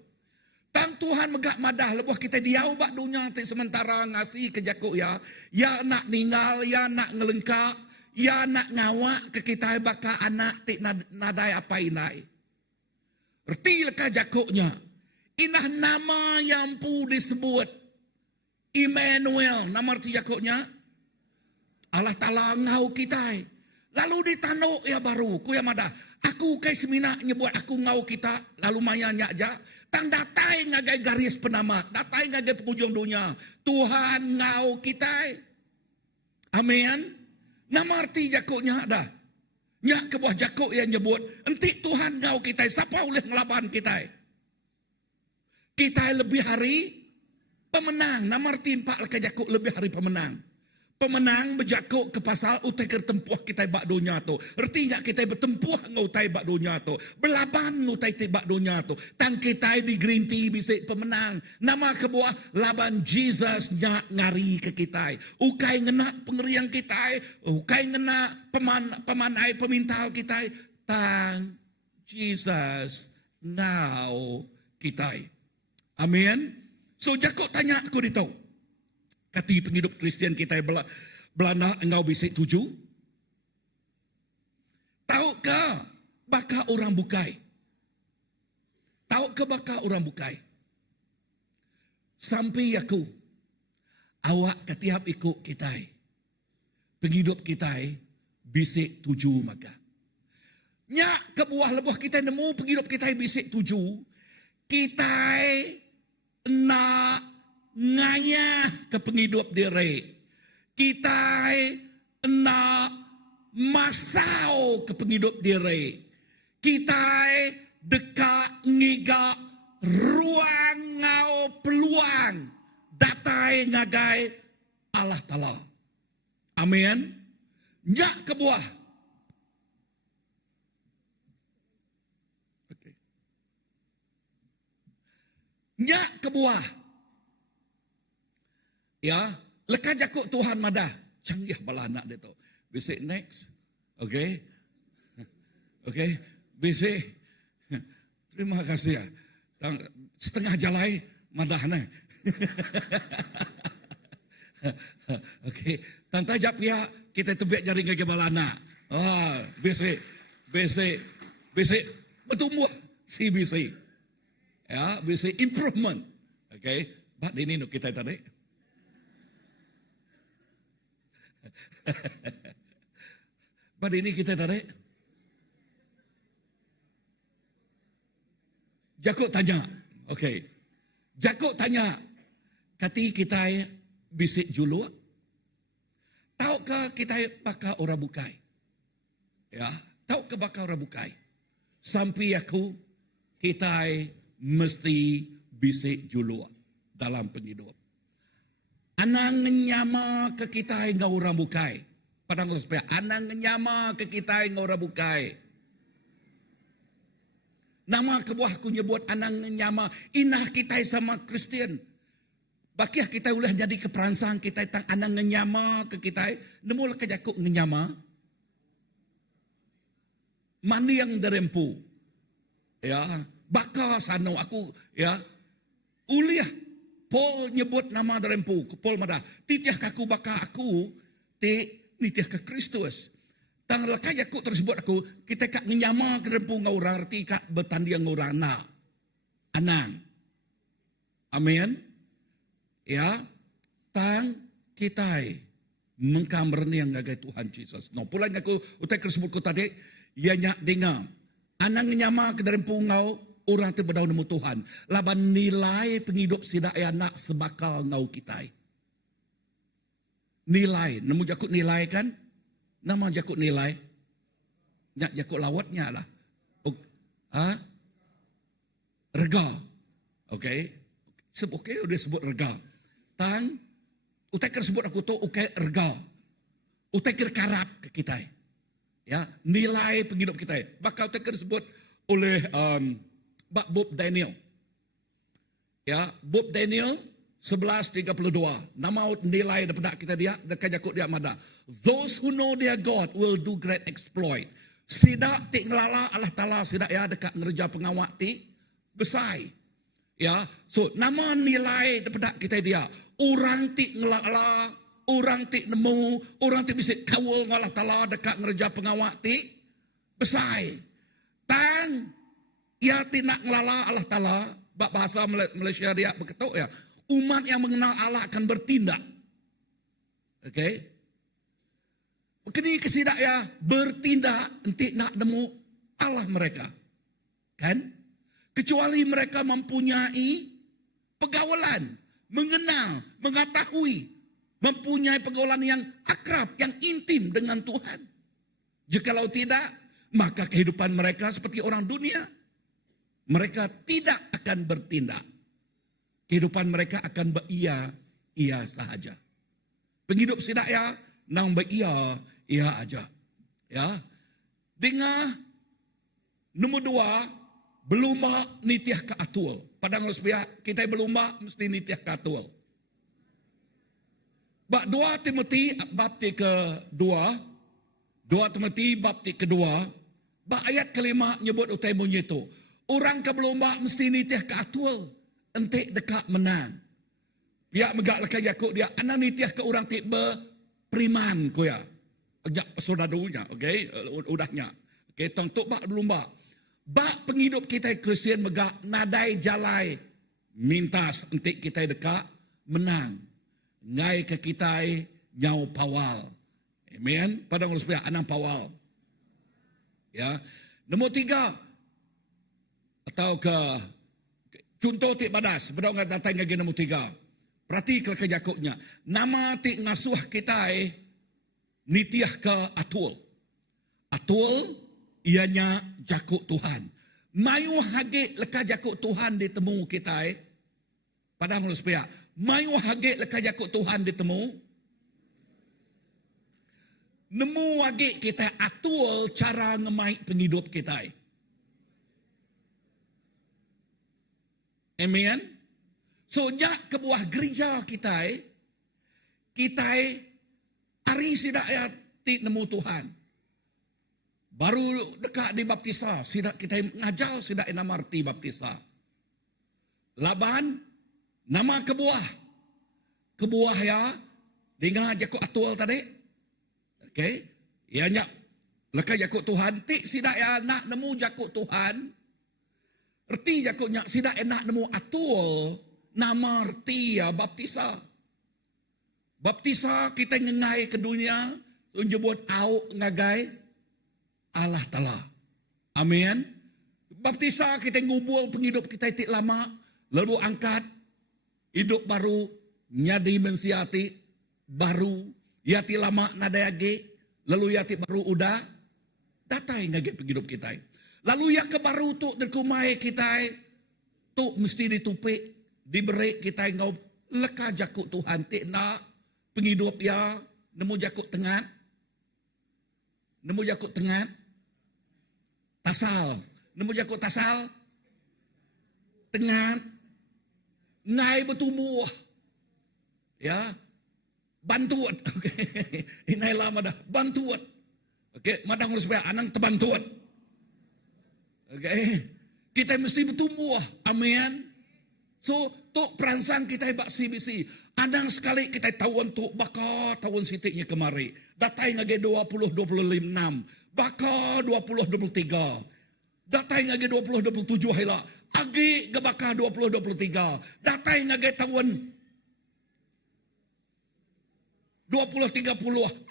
Tang Tuhan megak madah lebuh kita diau bak dunia ti sementara ngasih ke jakuk ya. Ya nak ninggal, ya nak ngelengkak, ya nak ngawak ke kita baka anak ti nadai apa inai. Erti leka jakuknya. Inah nama yang pu disebut Immanuel. Nama arti jakuknya Allah Ta'ala ngau kita. Lalu ditanuk ya baru, ku yang madah. Aku kai semina nyebut aku ngau kita, lalu maya aja. Tang datai ngagai garis penamat, datai ngagai penghujung dunia. Tuhan ngau kita. Amin. Nama arti jakuknya dah. Nyak ke buah jakuk yang nyebut, entik Tuhan ngau kita, siapa boleh ngelaban kita? Kita lebih hari pemenang. Nama arti empat ke jakuk lebih hari pemenang. Pemenang berjakuk ke pasal utai kertempuh kita bak dunia tu. Artinya kita bertempuh ngutai bak dunia tu. Belaban ngutai bak dunia tu. Tang kita di Green Tea bisik pemenang. Nama kebuah laban Jesus nyak ngari ke kita. Ukai ngena pengeriang kita. Ukai ngena pemanai pemintal kita. Tang Jesus ngau kita. Amin. So jakuk tanya aku ditau. Kati penghidup Kristian kita belana engkau bisik 7. Tahukah baka orang bukai? Tahukah baka orang bukai? Sampai aku awak ketiap ikut kita. Penghidup kita bisik 7 maka. Nyak ke buah lebuh kita nemu penghidup kita bisik 7. Kita nak ngayah ke penghidup diri. Kita nak masau ke penghidup diri. Kita dekak ngiga ruang ngau peluang datai ngagai Allah Ta'ala. Amin. Nyak ke buah. Okay. Nyak ke buah. Ya, lekas jakuk Tuhan madah. Canggih bala anak dia tu. Bisik next. Okay. Okay. Bisik. Terima kasih ya. Setengah jalai madah nah. Okay. Tanta jap ya kita tebik jaring ke balana. Bisik. Bertumbuh si bisik. Ya, bisik improvement. Okay. Bak ini nuk kita tadi. Pada ini kita tarik. Jakub tanya. Okey. Jakub tanya. Kati kita bisik julu. Tahukah kita bakal orang bukai? Ya. Tahukah bakal orang bukai? Sampai aku kita mesti bisik julu dalam penghidup. Anang nyama ke kita ngau orang bukai. Padang supaya anang nyama ke kita ngau orang bukai. Nama kebuah ku nyebut anang nyama inah kita sama Kristian. Bakiah kita ulah jadi keperansang kita tang anang nyama ke kita. Nemul ke jakuk nyama. Mandi yang derempu. Ya, bakal sano aku ya. Uliah Paul nyebut nama derempu. Paul madah. Titiah kaku baka aku. Nitiah ke Kristus. Tang lekai aku tersebut aku. Kita kak menyama ke derempu ngau orang. Arti kak bertandiang ngau orang na. Anang. Amin. Ya. Tang kita. Mengkamerni yang ngagai Tuhan Yesus. No pula aku. Utai tersebut ku tadi. Ia nyak dengar. Anang menyama ke derempu ngau. Orang tu berdau nemu Tuhan. Laban nilai penghidup sidak anak sebakal ngau kita. Nilai. Nemu jakut nilai kan? Nama jakut nilai. Nyak jakut lawatnya lah. Rega. Okey. Okey, dia sebut rega. Tang. Utai kira sebut aku tu, okey rega. Utai kira karap ke kita. Ya, nilai penghidup kita. Bakal utai kira sebut oleh Bob Daniel. Ya, Bob Daniel 11:32. Nama nilai daripada kita dia dekat jakut dia mada. Those who know their God will do great exploit. Sidak tik ngelala Allah Taala sidak ya dekat ngerja pengawak ti besar. Ya, so nama nilai daripada kita dia. Orang tik ngelala, orang tik nemu, orang tik bisa kawal Allah Taala dekat ngerja pengawak ti besar. Tang ia tidak ngelala Allah Ta'ala. Bahasa Malaysia dia berketuk ya. Umat yang mengenal Allah akan bertindak. Okey. Kini kesidak ya. Bertindak. Nanti nak nemu Allah mereka. Kan? Kecuali mereka mempunyai pergaulan. Mengenal. Mengetahui. Mempunyai pergaulan yang akrab. Yang intim dengan Tuhan. Jikalau tidak. Maka kehidupan mereka seperti orang dunia. Mereka tidak akan bertindak. Kehidupan mereka akan beria sahaja. Penghidup sidak ya, nang beria aja. Ya. Dengar nombor 2, berlumba nitiah ke atul. Padang Rusbia, kita berlumba mesti nitiah ke atul. Bab 2 Timotius bab ke-2, 2 Timotius bab ke-2, bab ayat kelima nyebut utai bunyi itu. Orang ke berlomba mesti nitiah ke atul. Entik dekat menang. Biak megak lekai jakuk dia. Anak nitiah ke orang tik beriman ko ya. Jak saudara-saudara. Okay. Udahnya. Okay. Tontok bak berlomba. Bak penghidup kita Kristian megak nadai jalai. Mintas entik kita dekat menang. Ngai ke kita nyau pawal. Amen. Padang Rusbia anang pawal. Ya. Nombor 3. Atau ke contoh tik badas. Bedau ngat datang lagi nombor 3. Perhati ke jakuknya. Nama tik ngasuh kita nitiah ke atul. Atul ianya jakuk Tuhan. Mayu hage leka jakuk Tuhan ditemu kita Padang lu supaya mayu hage leka jakuk Tuhan ditemu. Nemu hage kita atul cara ngemai penghidup kita. Amen. So nyak ke buah gereja kita hari sidak ya ti nemu Tuhan. Baru dekat di baptisa, sidak kita ngajar sidak nama arti baptisa. Laban nama kebuah. Kebuah ya dengan jakuk atul tadi. Okey. Ya nyak leka jakuk Tuhan ti sidak ya nak nemu jakuk Tuhan. Erti jakuk nyak sidak enak nemu atul nama arti ya baptisa. Baptisa kita ngengai ke dunia tunjebut au ngagai Allah Ta'ala. Amin. Baptisa kita ngubul penghidup kita itik lama. Lalu angkat. Hidup baru. Nyadi mensiati. Baru. Yati lama nadayage. Lalu yati baru udah. Datai ngage penghidup kita. Lalu yang ke baru tu derkumai kita. Tu mesti ditupik. Diberi kita ngau. Leka jakuk Tuhan. Tik nak. Penghidup ya. Nemu jakuk tengah. Nemu jakuk tengah. Tasal. Nemu jakuk tasal. Tengah. Ngai bertumbuh. Ya. Bantuat. Okay. Inai lama dah. Bantuat. Okay. Madang harus supaya anang terbantuat. Okay. Kita mesti bertumbuh. Amin. So, tok perangsang kita bak CBC. Adang sekali kita tahu untuk baka tahun sitiknya kemari. Datai ngage 2026. Baka 2023. Datai ngage 2027 hela. Agi gebaka 2023. Datai ngage tahun 2030.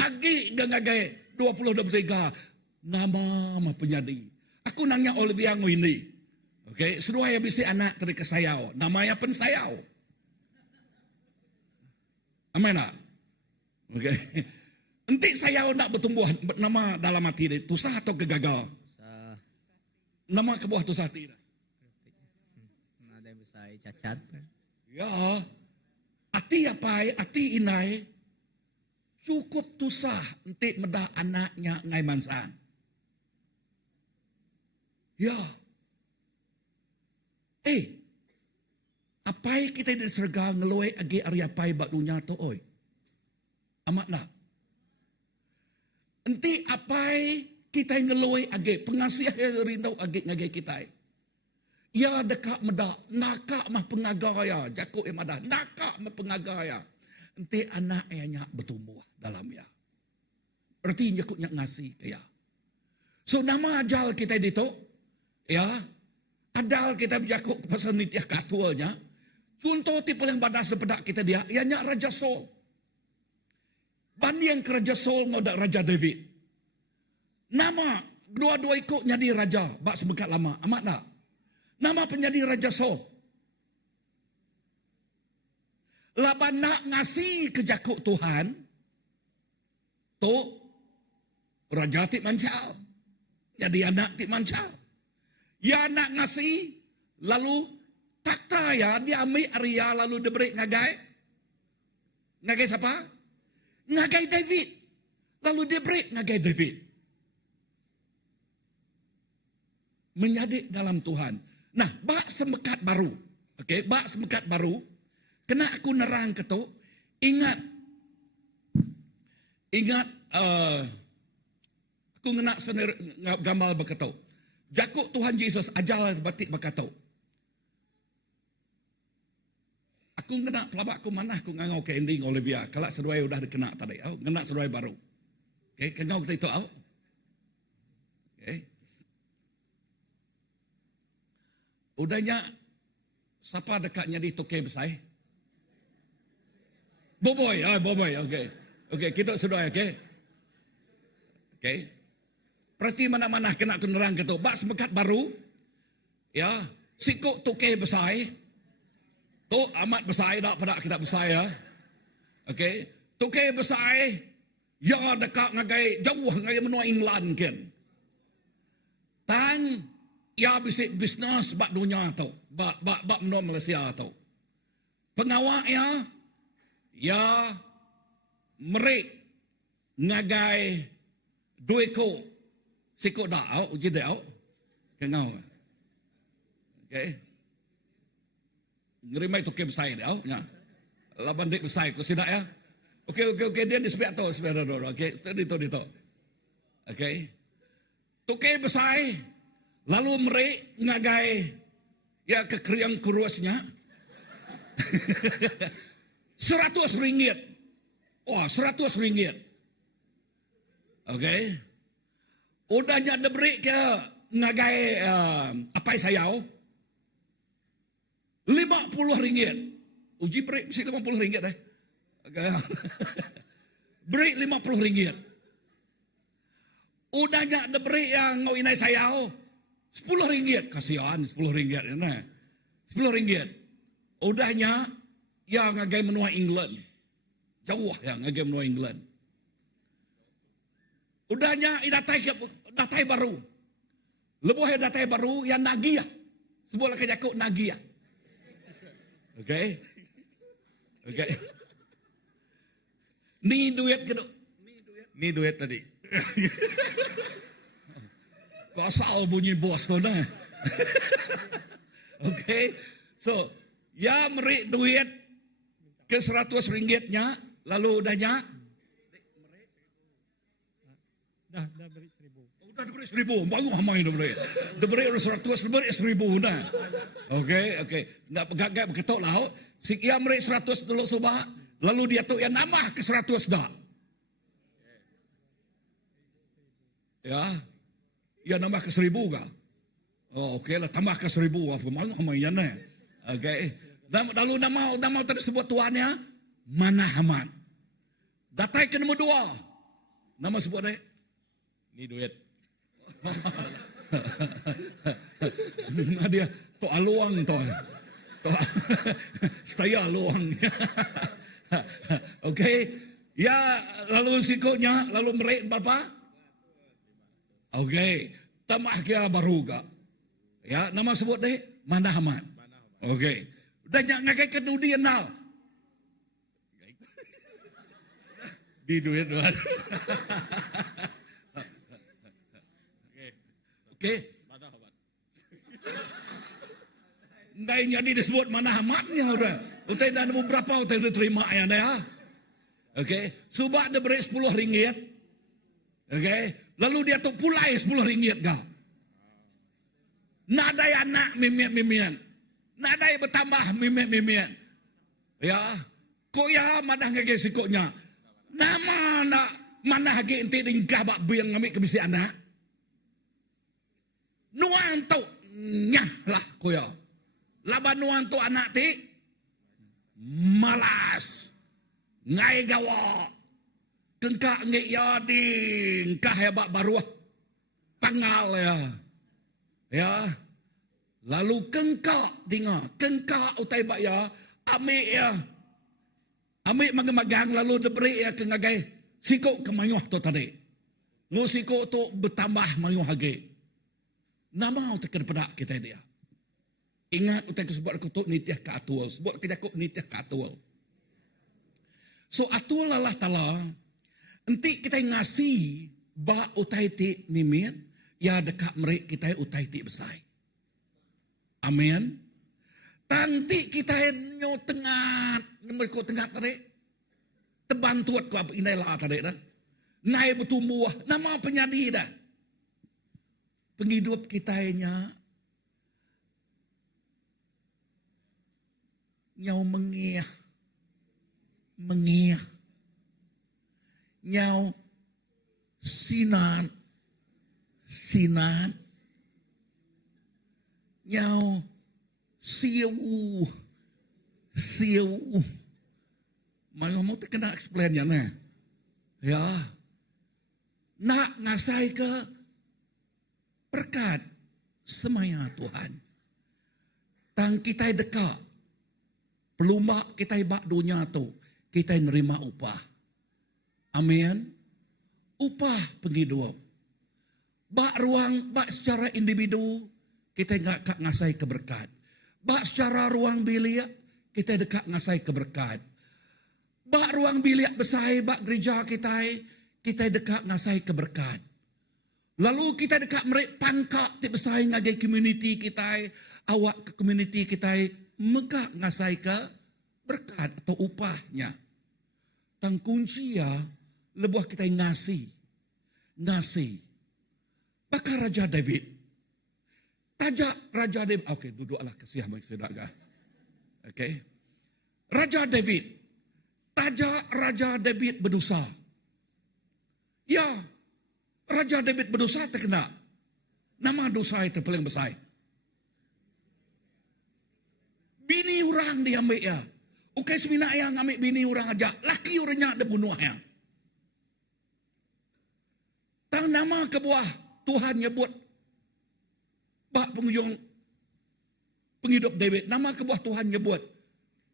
Agi ngage 2023. Nama penyadi. Aku nanya Olivia ini. Okay, sedua ya bisi anak dari kesayau. Namanya pun sayau. Amin nak? Okay. Nanti sayau nak bertumbuh nama dalam hati dia. Tusah atau kegagal? Nama kebuah tusah tidak? Ada yang bisa cacat. Ya. Ati apa? Ati inai. Cukup tusah nanti medah anaknya ngai mansan. Ya. Apai kita di serga ngeloe agi ari apai bak dunia to oi. Amat nak. Enti apai kita ngeloe agi pengasih rindau agi ngage kita. Ya dekat meda nakak mah pengagaya jakuk mada nakak mah pengagaya. Enti anak nya bertumbuh dalam ya. Berarti jakuk nya ngasih kaya. So nama ajal kita dito ya. Adal kita berjakuk pasal nitiah katualnya. Contoh tipe yang badas sepedak kita dia. Ianya Raja Saul. Banding ke Raja Saul ngodak Raja David. Nama dua-dua ikut nyadi raja. Bak sebekat lama. Amat tak? Nama penyadi Raja Saul. Laban nak ngasih ke jakuk Tuhan. Tu Raja Tik Mancal. Jadi anak Tik Mancal. Ya nak ngasih, lalu takta ya, dia ambil Arya, lalu diberi ngagai. Ngagai siapa? Ngagai David. Lalu diberi ngagai David. Menjadi dalam Tuhan. Nah, bak semekat baru. Okay, bak semekat baru. Kena aku nerang ketuk. Ingat, aku ngenak sendiri gambar berketuk. Jakuk Tuhan Yesus ajar batik berkata. Aku kena pelabak aku mana aku ngangau ke ending Olivia. Kalau seruai udah dikena tadi. Aku kena seruai baru. Okay, kengau kita itu au. Okay. Udahnya siapa dekatnya di Tokyo besar? Boboy, Boboy, okay. Okay, kita seruai, okay. Okay. Berarti mana-mana kena aku nerang gitu. Bak semekat baru. Ya. Sikuk tukai besar. Tu amat besar tak pada kita besar ya. Okay. Tukai besar. Ya dekat ngagai jauh ngagai menua England kan. Tang ya bisnes bak dunia tu, bak menua Malaysia tu. Pengawak ya merik ngagai duiko siko dao uji dao kengau. Okay. Ngerimai tu ke besai dao nya. Laban dek besai ko sidak ya. Okey dia di sebelah tu. Okey, tadi tu. Okey. Tuke besai lalu merik ngagai ya kekeriang kurusnya. RM100. Wah, RM100. Okey. Udahnya debrik ke ngagai apa sayau? RM50. Uji break mesti RM50 dah. Break RM50. Udahnya ada break yang ngau inai sayau RM10. Kasihan RM10 nah. RM10. Udahnya yang ngagai menua England. Jauh yang ngagai menua England. Udahnya datai baru. Lebuh datai baru yang Nagia. Sebuah kejakuk Nagia. Okey. Ni duit ke? Ni duit tadi. Kau asal bunyi bos kau dah. Okey. So, ya merik duit ke RM100-nya, lalu udahnya Dah beri 1,000. udah diberi 1,000. Baru hamai dah beri. Diberi 100, diberi 1,000 dah. Okey. Nak gagap ketok lah. Si ia merik 100 dulu subah, lalu dia tu yang nambah ke 100 dah. Ya. Ya nambah ke 1,000 kah? Oh, okey lah tambah ke 1,000 apa malu hamainya nah. Okey. Lalu nama tersebut tuannya Manahaman. Datai ke nombor 2. Nama sebut dia. Ni duit. Dia to aluang to. Saya aluang. Okey. Ya lalu sikutnya lalu merik berapa? Okey. Tambah kia baru ga. Ya nama sebut dia Manahaman. Okey. Dan jangan ngakai kemudian nal. Di duit tuan. Okey. Ndai jadi disebut Manahamannya udah. Utai dah nemu berapa utai dah terima ya dah. Okey. Subak dia beri RM10. Okey. Lalu dia tu pulai RM10 kau. Nadai anak mimian. Nadai bertambah mimian. Ya. Kok ya madah ngage sikoknya. Nama nak mana hagi enti tingkah bak biang ngamik kebisi anak. Nuang tu nyah lah koyo. Laban nuang tu anak ti malas. Ngai gawa. Kengkak ngai ya ding kah ya bak baruah. Tangal ya. Ya. Lalu kengkak utai bak ya amik ya. Amik magang-magang lalu diberi ya ke ngagai sikok ke mayuh tu tadi. Ngu sikok tu bertambah mayuh hagi. Nama utai kepada kita dia. Ingat utai sebut aku tu nitiah ke atul. Sebut ke aku nitiah ke atul. So atul Allah Ta'ala. Enti kita ngasih ba utai ti nimit. Ya dekat merik kita utai ti besai. Amin. Tanti kita nyo tengah. Mereka tengah tadi. Tebantuat ko apa inai lah tadi dah. Nai bertumbuh. Nama penyadi dah. Penghidup kita nya. Nyau mengiah. Nyau sinan. Nyau siu. Malah mau kena explain ya nah. Ya. Nak ngasai ke berkat semaya Tuhan. Tang kita dekat. Pelumak kita bak dunia tu. Kita nerima upah. Amin. Upah penghidup. Bak ruang, bak secara individu. kita enggak ngasai keberkat. Bak secara ruang bilik, kita dekat ngasai keberkat. Bak ruang bilik besar, bak gereja kita dekat ngasai keberkat. Lalu kita dekat merik pankak ti besar ngagai community kita, awak ke community kita, megak ngasai ke berkat atau upahnya. Tang kunci ya, lebuh kita ngasih. Bakar Raja David. Tajak Raja David. Okey, duduklah kesiah bagi saudara. Okey. Raja David. Tajak Raja David berdosa. Ya, Raja David berdosa terkena. Nama dosa itu paling besar. Bini orang diambil ya. Okey, semina yang ambil bini orang aja. Laki orangnya ada bunuhnya. Tang nama kebuah Tuhan nyebut bak penghidup David. Nama kebuah Tuhan nyebut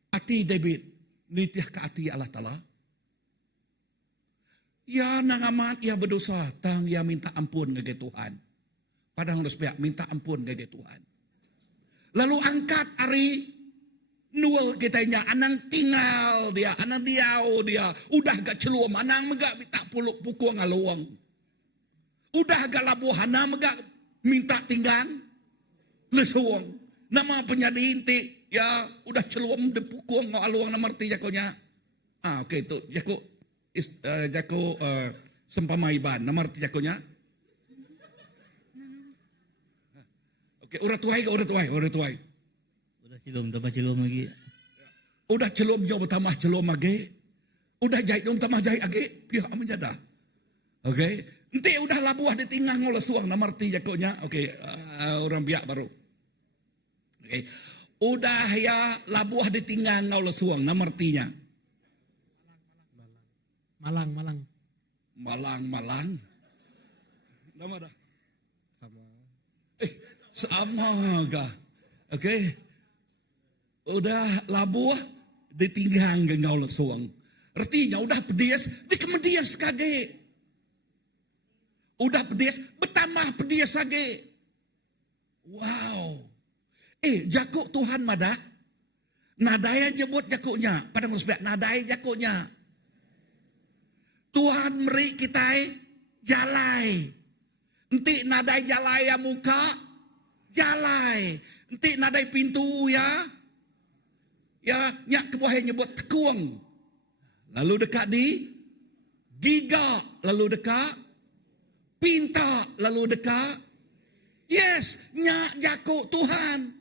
hati David. Nitiah ke hati Allah Ta'ala. Ya nangamat ia berdosa. Tang ia minta ampun ngege Tuhan. Padahal harus pihak minta ampun ngege Tuhan. Lalu angkat hari nual kitanya. Anang tinggal dia. Anang diau dia. Udah gak celuam. Anang megak minta pukul ngaluang. Udah agak labuhana megak minta tinggal lesuang. Nama penyadi inti ya udah celuam depukuang ngaluang nama arti jakonya. Okey tu jako sempamaiban nama arti jakonya. Okey urat tuai. Udah celum tambah celum lagi. Udah celum jo bertambah celum lagi. Udah jahit dong tambah jahit lagi. Pihak menjadah. Okey. Nanti udah labuah ditinggal ngolah suang nama arti jakonya. Okey, orang biak baru. Okey. Udah ya labuah ditinggal ngolah suang nama artinya. Malang. Malang. Nama dah. Sama. Sama ga. Okey. Udah labuah ditinggal ngolah suang. Artinya udah pedis, dikemedias kage. Udah pedis, bertambah pedis lagi. Wow. Jakuk Tuhan madah. Nadaya nyebut jakuknya. Pada musbek, nadaya jakuknya. Tuhan meri kita jalai. Nanti nadai jalai ya muka, jalai. Nanti nadai pintu ya. Ya, nyak kebuah nyebut tekuang. Lalu dekat di giga. Lalu dekat pinta lalu dekat. Yes, nyak jakuk Tuhan.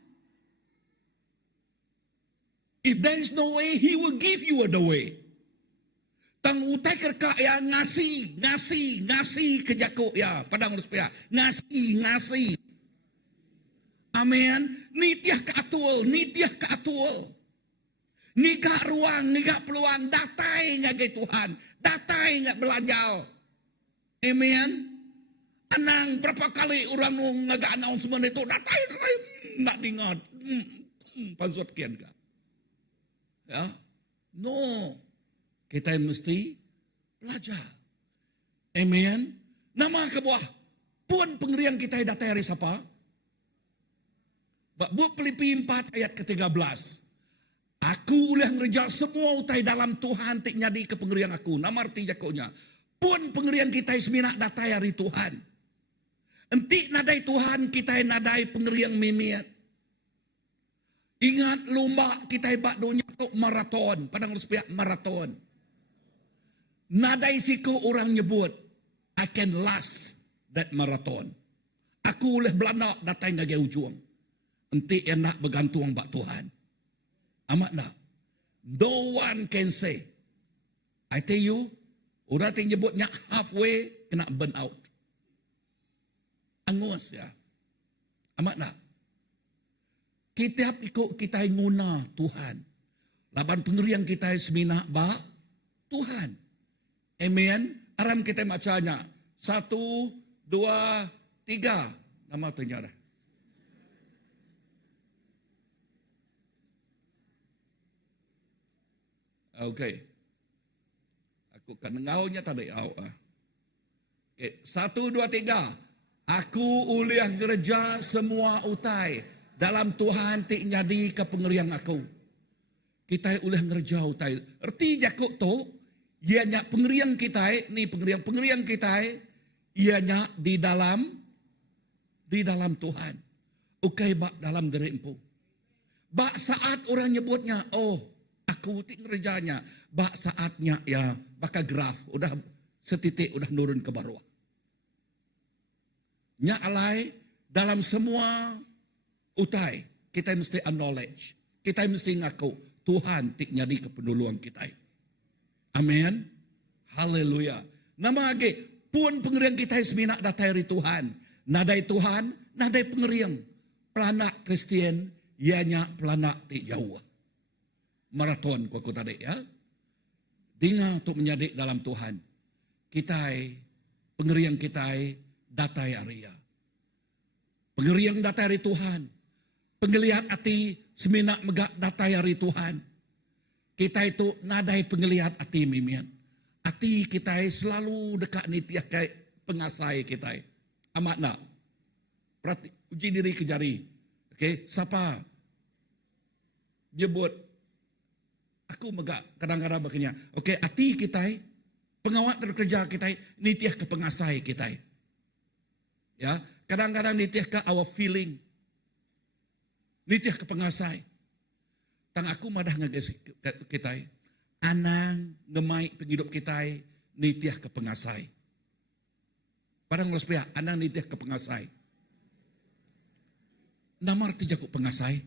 If there is no way, He will give you the way. Tang utai kerka ya ngasih ke jakuk ya. Padang ruspia. Ngasih. Amen. Nitiah ke atul. Niga ruang, niga peluang. Datai ngagai Tuhan. Datai ngak belajar. Amen. Anang berapa kali orang ngaga announcement itu datai nak dengar pansut kian ka. Ya. No. Kita mesti belajar. Amen. Nama kebuah pun pengerian kita datai hari siapa? Buat Filipi 4 ayat ke-13. Aku ulah ngerja semua utai dalam Tuhan tik nyadi ke pengerian aku. Nama arti jakonya. Pun pengerian kita seminak datai hari Tuhan. Enti nadai Tuhan kita nadai pengerian mimiat. Ingat lomba kita bak dunia tu maraton. Padang ruspiak maraton. Nadai siku orang nyebut. I can last that marathon. Aku boleh belanak datai ngagai ujung. Enti enak bergantung bak Tuhan. Amat nak. No one can say. I tell you. Orang yang nyebutnya halfway kena burn out. Angus ya. Amat nak. Kita ikut kita nguna Tuhan. Laban pengerian kita semina ba Tuhan. Amen. Aram kita macanya. 1, 2, 3. Nama tunya dah. Okay. Aku kan ngaunya tadi. Okay. 1, 2, 3. Aku uliah gereja semua utai. Dalam Tuhan ti nyadi ke pengeriang aku. Kita uliah gereja utai. Erti jakuk tu, ianya pengeriang kita, ni pengeriang kita, ianya di dalam Tuhan. Ukai bak dalam diri empu. Bak saat orang nyebutnya, oh aku ti gerejanya. Bak saatnya ya, baka graf, udah setitik udah nurun ke bawah. Nya alai dalam semua utai kita mesti acknowledge, kita mesti ngaku Tuhan tik nyadi kepenolong kita. Amin. Haleluya. Nama age pun pengeriang kita semina datai ri Tuhan. Nadai Tuhan, nadai pengeriang. Pelanak Kristen, ianya pelanak tik jauh. Maraton ku tadi ya. Dinga untuk menyadik dalam Tuhan. Kita pengeriang kita datai Arya. Pengeriang datai hari Tuhan. Penggeliat hati semina megak datai hari Tuhan. Kita itu nadai penggeliat hati mimian. Hati kita selalu dekat nitiah kayak pengasai kita. Amat nak. Perhati, uji diri ke jari. Okay, siapa? Nyebut. Aku megak kadang-kadang begini. Okay, hati kita pengawat terkerja kita, nitiah ke pengasai kita. Ya, kadang-kadang nitiah ke our feeling. Nitiah ke pengasai. Tang aku madah ngagas kita. Anang ngemai penghidup kita, nitiah ke pengasai. Padang los pihak, anang nitiah ke pengasai. Namar tijaku pengasai.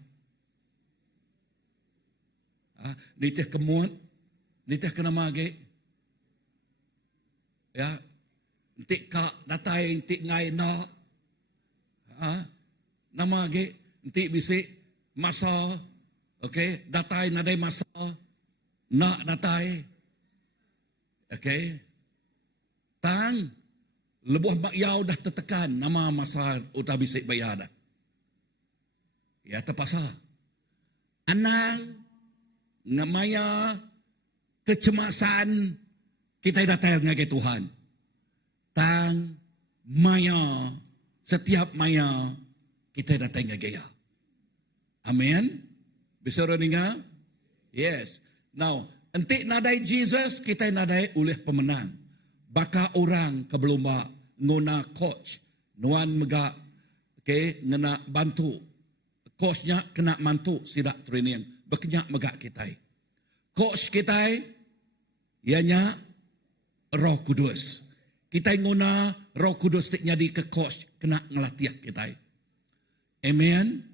Nitiah ke muat, nitiah ke namage. Ya, nanti kak datai, nanti ngai na. Nama ge, nanti bisik masa. Okay, datai nadai masa. Nak datai. Okay. Tang, lebuh makyau dah tertekan nama masa udah bisik bayar dah. Ya, terpaksa. Anang, namanya kecemasan, kita datai ngagai Tuhan. Tang, maya, setiap maya, kita datang ngagaya. Amin. Bisa dengar? Yes. Now, entik nadai Jesus, kita nadai oleh pemenang. Baka orang ke berlomba, ngona coach. Nuan megak, okay, ngena bantu. Coachnya kena mantu, sidak training. Berkenyak megak kita. Coach kita, ianya Roh Kudus. Kita ngona Roh Kudus tik nyadi ke coach, kena ngelatih kita. Amen.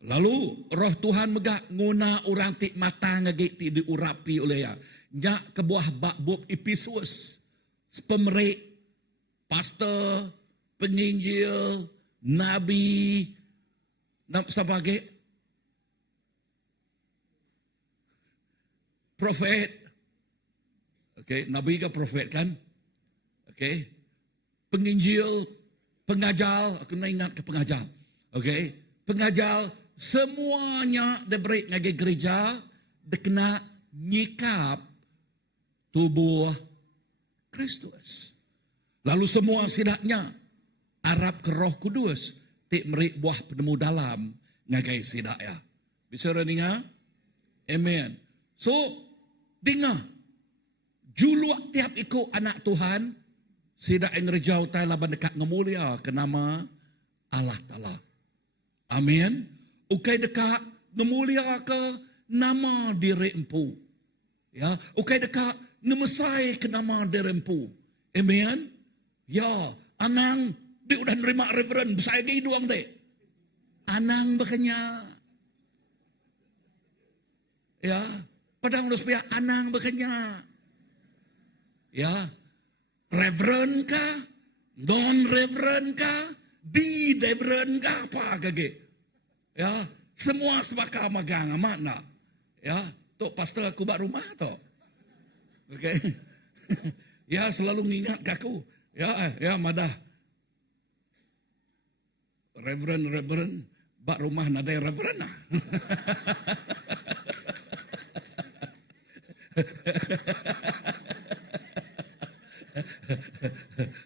Lalu Roh Tuhan megak ngona orang tik mata ngagi tik diurapi oleh ya. Nyak ke buah bab Efesus. Pemerik, pastor, penginjil, nabi, sebagai profet. Okay, nabi ke profet kan? Okay. Penginjil, pengajar, aku nak ingat ke pengajar. Okay. Pengajar, semuanya diberi ngagai gereja, dia kena nyikap tubuh Kristus. Lalu semua sidaknya, Arab ke Roh Kudus, tik merik buah penemu dalam, ngagai sidak ya. Bisa dengar? Amen. So, dengar. Juluak tiap ikut anak Tuhan, sidak yang rejau tai laban dekat ngemulia ke nama Allah Ta'ala. Amin. Ukai dekat ngemulia ke nama diri empu. Ya, ukai dekat ngemesai ke nama diri empu. Amin. Ya, anang dia udah nerima reverend, besar lagi doang dek. Anang bekenya. Ya, padang harus pihak anang bekenya. Ya, reverend kah? Non-reverend kah? Di-reverend kah? Apa kage? Ya, semua sebaka magang mana? Ya, tok pastor aku bak rumah tok. Okay. Ya, selalu ngingat aku. Ya, madah. Reverend, bak rumah nadai reverend lah.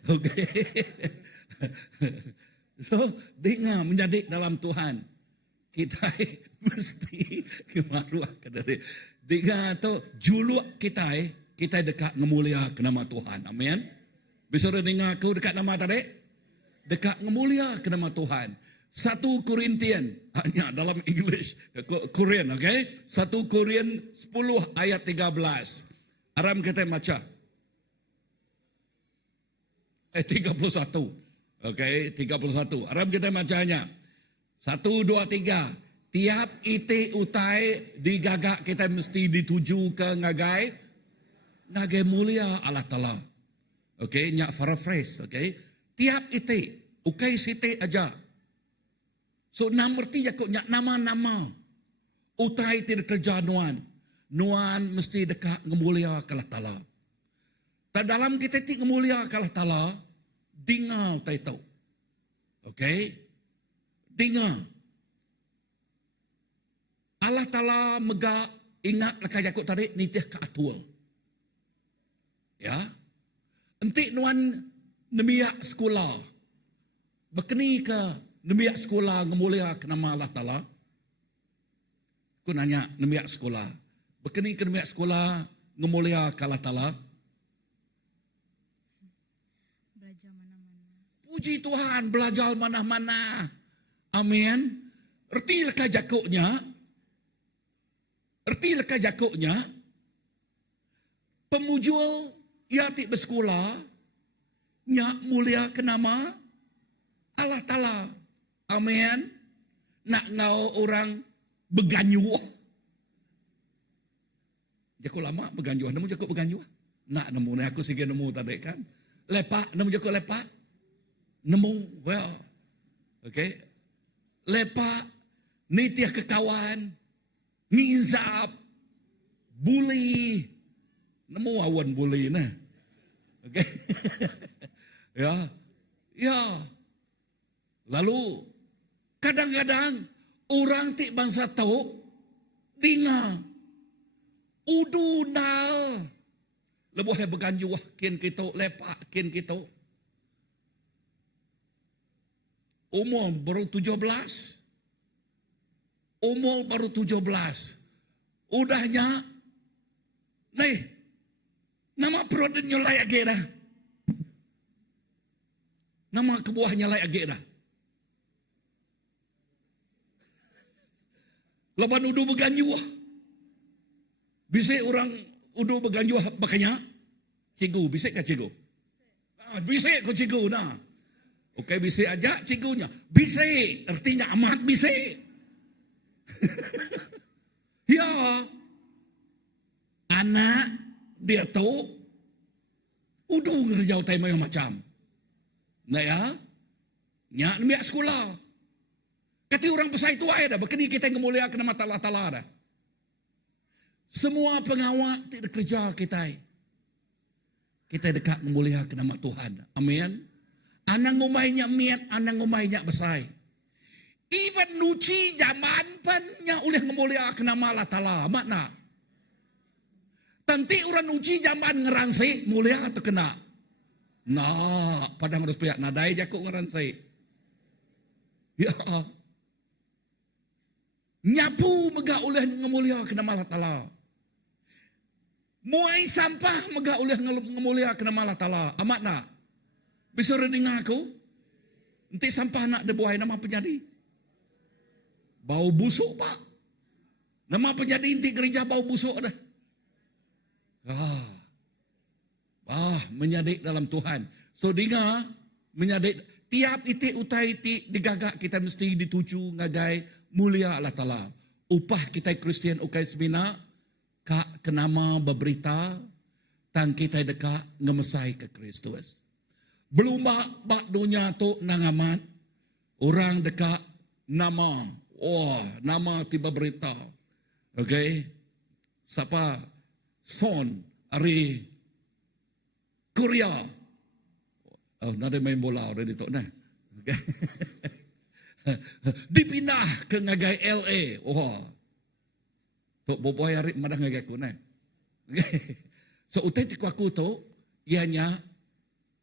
Okay. menjadi dalam Tuhan, kita mesti kemaruah ke dari. Dengan tu juluk kita dekat ngemulia ke nama Tuhan. Amin. Bisa dengar aku dekat nama tadi? Dekat ngemulia ke nama Tuhan. 1 Korintian, hanya dalam English, Korean, okay? 1 Korean 10 ayat 13. Aram kita baca. 31. Okay, 31. Aram kita bacanya. 1, 2, 3. Tiap ite utai digagak kita mesti dituju ke ngagai mulia Allah Ta'ala. Okay, nyak paraphrase, okay? Tiap ite, ukai site aja. So, namerti ya kok nyak nama-nama. Utai tidak kerja nuan. Nuan mesti dekat ngemulia ke Allah Ta'ala. Tak dalam kita ti ngemulia ke Allah Ta'ala, dingau tai tau. Okay? Dingau. Allah Ta'ala megak ingat lekai Yakub tadi nitih ke atul. Ya. Entik nuan nemiak sekolah. Bekeni ke nemiak sekolah ngemulia ke nama Allah Ta'ala. Aku nanya nemiak sekolah. Bekeni ke nemiak sekolah ngemulia ke Allah Ta'ala. Belajar mana-mana. Puji Tuhan, belajar mana-mana. Amin. Erti lekai Yakubnya, pemujul ia tik bersekolah, nyak mulia ke nama Allah Ta'ala. Amin. Nak ngau orang berganyuh. Jakub lama berganyuh, nemu Jakub berganyuh. Nak nemu, aku sige nemu tadi kan. Lepak, nemu Jakub lepak. Nemu, well. Okay. Lepak, nitiah ke kawan. Ngizap, bully, nemu awan bully nah, okay, ya. Lalu kadang-kadang orang tik bangsa tahu, dinga, udunal, lebuh he berganjuh kin kita lepak kin kita, umur baru 17. Umur baru 17. Udahnya, nih, nama prodennya layak gera. Nama kebuahnya layak gera. Laban udu berganjuh. Bisa orang udu berganjuh pakainya. Cikgu, bisa ke cikgu? Bisa ke cikgu, nah. Oke, bisa aja cikgunya. Bisa, artinya amat bisa. Ya, anak dia tahu, udah ngerjau tema yang macam, nah ya, nyak nemiak sekolah, kati orang pesai itu ada, begini kita ngemulia ke nama Allah ada. Semua pengawal tidak kerja kita dekat ngemulia ke nama Tuhan, amin. Anang ngumainya miat, anang ngumainya besai. Even nuci zaman pannya oleh ngemulia ke nama Allah Ta'ala. Makna. Tanti orang nuci zaman ngeransi mulia atau kena. Nah, padang harus pihak nadai jakuk ngeransi. Ya. Nyapu mega oleh ngemulia ke nama Allah Ta'ala. Muai sampah mega oleh ngemulia ke nama Allah Ta'ala. Amatna. Bisa rendengar aku? Nanti sampah nak debuai nama penjadi. Bau busuk pak. Nama penjadi inti gereja bau busuk dah. Menyadik dalam Tuhan. So dengar, menyadik. Tiap itik utai itik digagak kita mesti dituju ngagai mulia Allah Ta'ala. Upah kita Kristian ukai semina. Kak kenama berberita. Tang kita dekat ngemesai ke Kristus. Belum bak dunia tu nangamat. Orang dekat nama. Nama tiba berita. Okay. Siapa? Son. Ari. Korea. Nada main bola. Udah ditok nah. Okay. Dipindah ke ngagai LA. Tok boboy hari madah ngagai ku nah. Okay. So utai tiku aku tu. Ianya.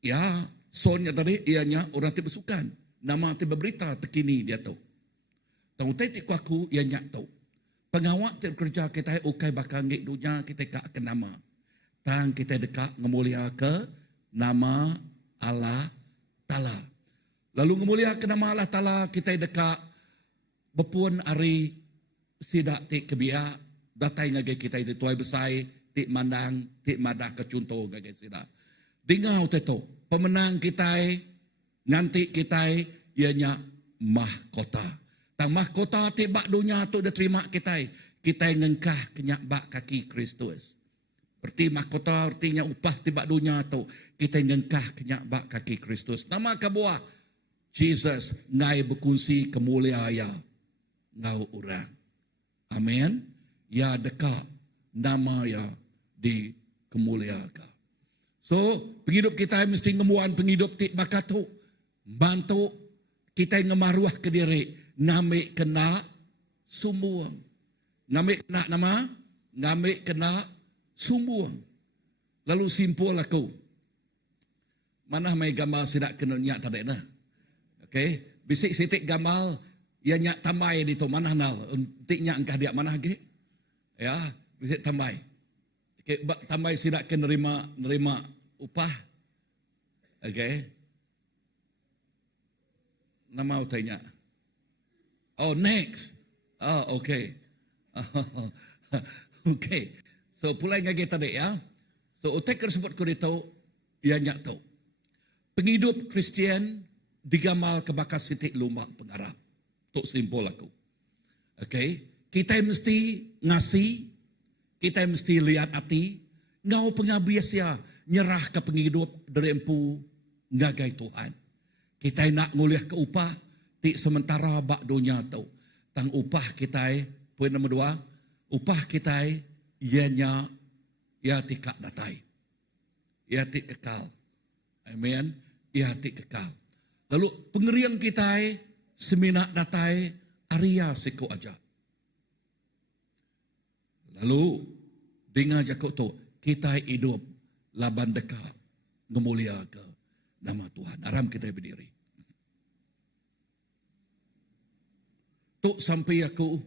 Ya. Sonnya tadi. Ianya orang tiba sukan. nama ti berberita tekini dia tu. Tahu ti kuaku ia nyak tu. Pengawak ti kerja kita ukai bakal ngik dunia kita kak ke nama. Tang kita dekat ngemulia ke nama Allah Ta'ala. Lalu ngemulia ke nama Allah Ta'ala kita dekat bepun hari sidak ti kebiak datai ngagai kita itu tuai besai ti mandang ti madah ke contoh ngagai sidak. Dingau teto pemenang kita nanti kita ianya mahkota. Tang mahkota ti bak dunia tu dah terima kita ngengkah kenyak bak kaki Kristus. Berarti mahkota artinya upah ti bak dunia tu kita ngengkah kenyak bak kaki Kristus. Nama kabuah Jesus ngai berkunci kemuliaan ngau orang. Amin. Ya dekat nama ya di kemuliaan. So, penghidup kita mesti ngemuan penghidup ti bakatu. Bantu kita ngemaruah ke diri. Ngamik kena sumbuang. Ngamik kena nama? Ngamik kena sumbuang. Lalu simpul aku. Mana mai gamal sidak kena nyak tadi na? Okay. Bisik sitik gamal. Ya nyak tamai di tu mana nal. Untik nyak angkah dia mana lagi? Ya. Bisik tamai. Okay. Tamai sidak kena nerima upah. Okay. Nama utainya. Oh, next. Oh, okay. Okay. So, pulai ngagi tadi ya. So, utai tersebut ko dito, ia nyak tau. Penghidup Kristian digamal ke bakas sitik lumak pengarap. Tok simpul aku. Okay. Kita mesti ngasih, kita mesti lihat hati, ngau pengabis ya, nyerah ke penghidup dari empu ngagai Tuhan. Kita nak nguliah ke upah, ti sementara bak dunia tu. Tang upah kita, poin nombor 2, upah kita ianya ia tikak datai. Ia tik kekal. Amen. Ia tik kekal. Lalu pengeriang kita seminak datai Arya siko aja. Lalu dengar jakut tu kita hidup laban dekat ngemulia ke nama Tuhan. Aram kita berdiri. Tuk sampai aku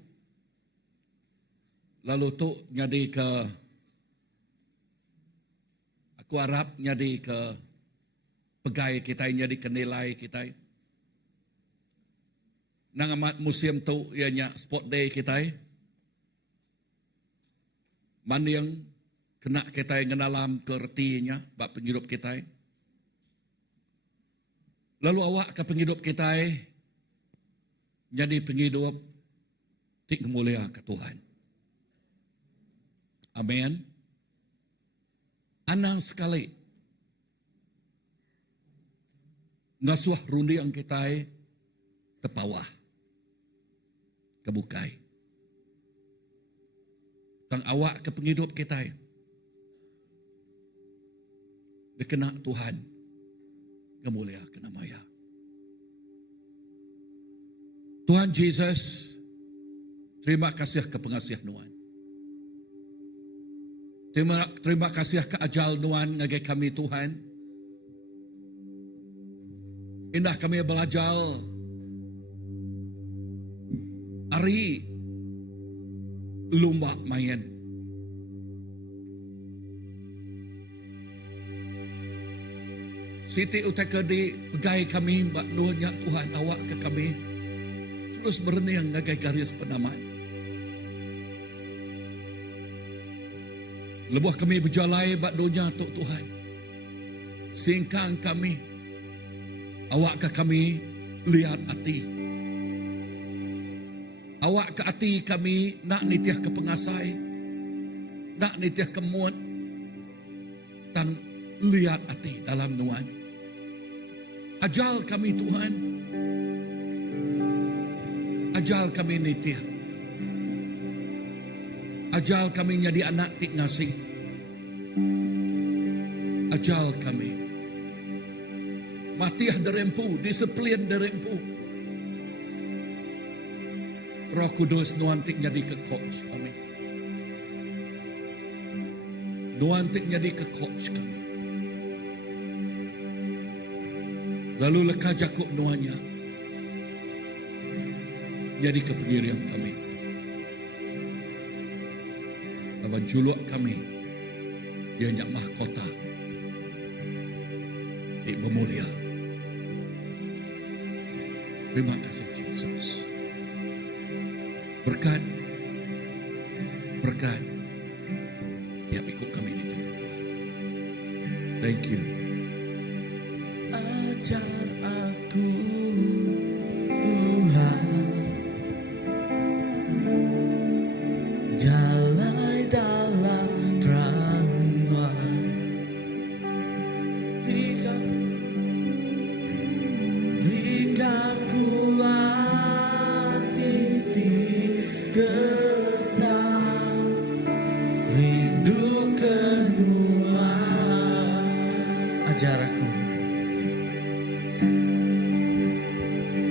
lalu tuk nyadi ke aku harap nyadi ke pegai kita, nyadi ke nilai kita. Nang amat museum tu ianya sport day kita. Man yang kena kita ngenalam ke retinya bak penghidup kita. Lalu awak ke penghidup kita jadi penghidup tik mulia ke Tuhan. Amin. Anang sekali ngasuh rundi yang kita tepawah kebukai. Tang awak ke penghidup kita dikena Tuhan kemulia ke namanya. Tuhan Yesus, terima kasih ke pengasiah Nuan. Terima kasih ke ajal Nuan ngagai kami Tuhan. Indah kami belajar hari lumba main. Siti utaka di pegai kami mbak nuhnya Tuhan awak ke kami. Terus berniang ngagai garis penamaan. Lebuh kami berjalai bak dunia tok Tuhan. Singkang kami. Awak ke kami lihat hati. Awak ke hati kami nak nitiah ke pengasai. Nak nitiah ke muat. Dan lihat hati dalam nuan. Ajal kami Tuhan. Ajal kami nitiah. Ajal kami jadi anak tik ngasih. Ajal kami. Matiah derempu, disiplin derempu. Roh Kudus nuantik jadi ke coach kami. Nuantik jadi ke coach kami. Lalu leka jakuk nuanya. jadi kepengirian kami. Lawan juluk kami, dia nyak mahkota di memulia. Terima kasih Yesus. Berkat tiap ikut kami itu. Thank you. Ajar aku Tuhan, jalan dalam terang. Berikan kuat tetap rindu kedua. Ajar aku,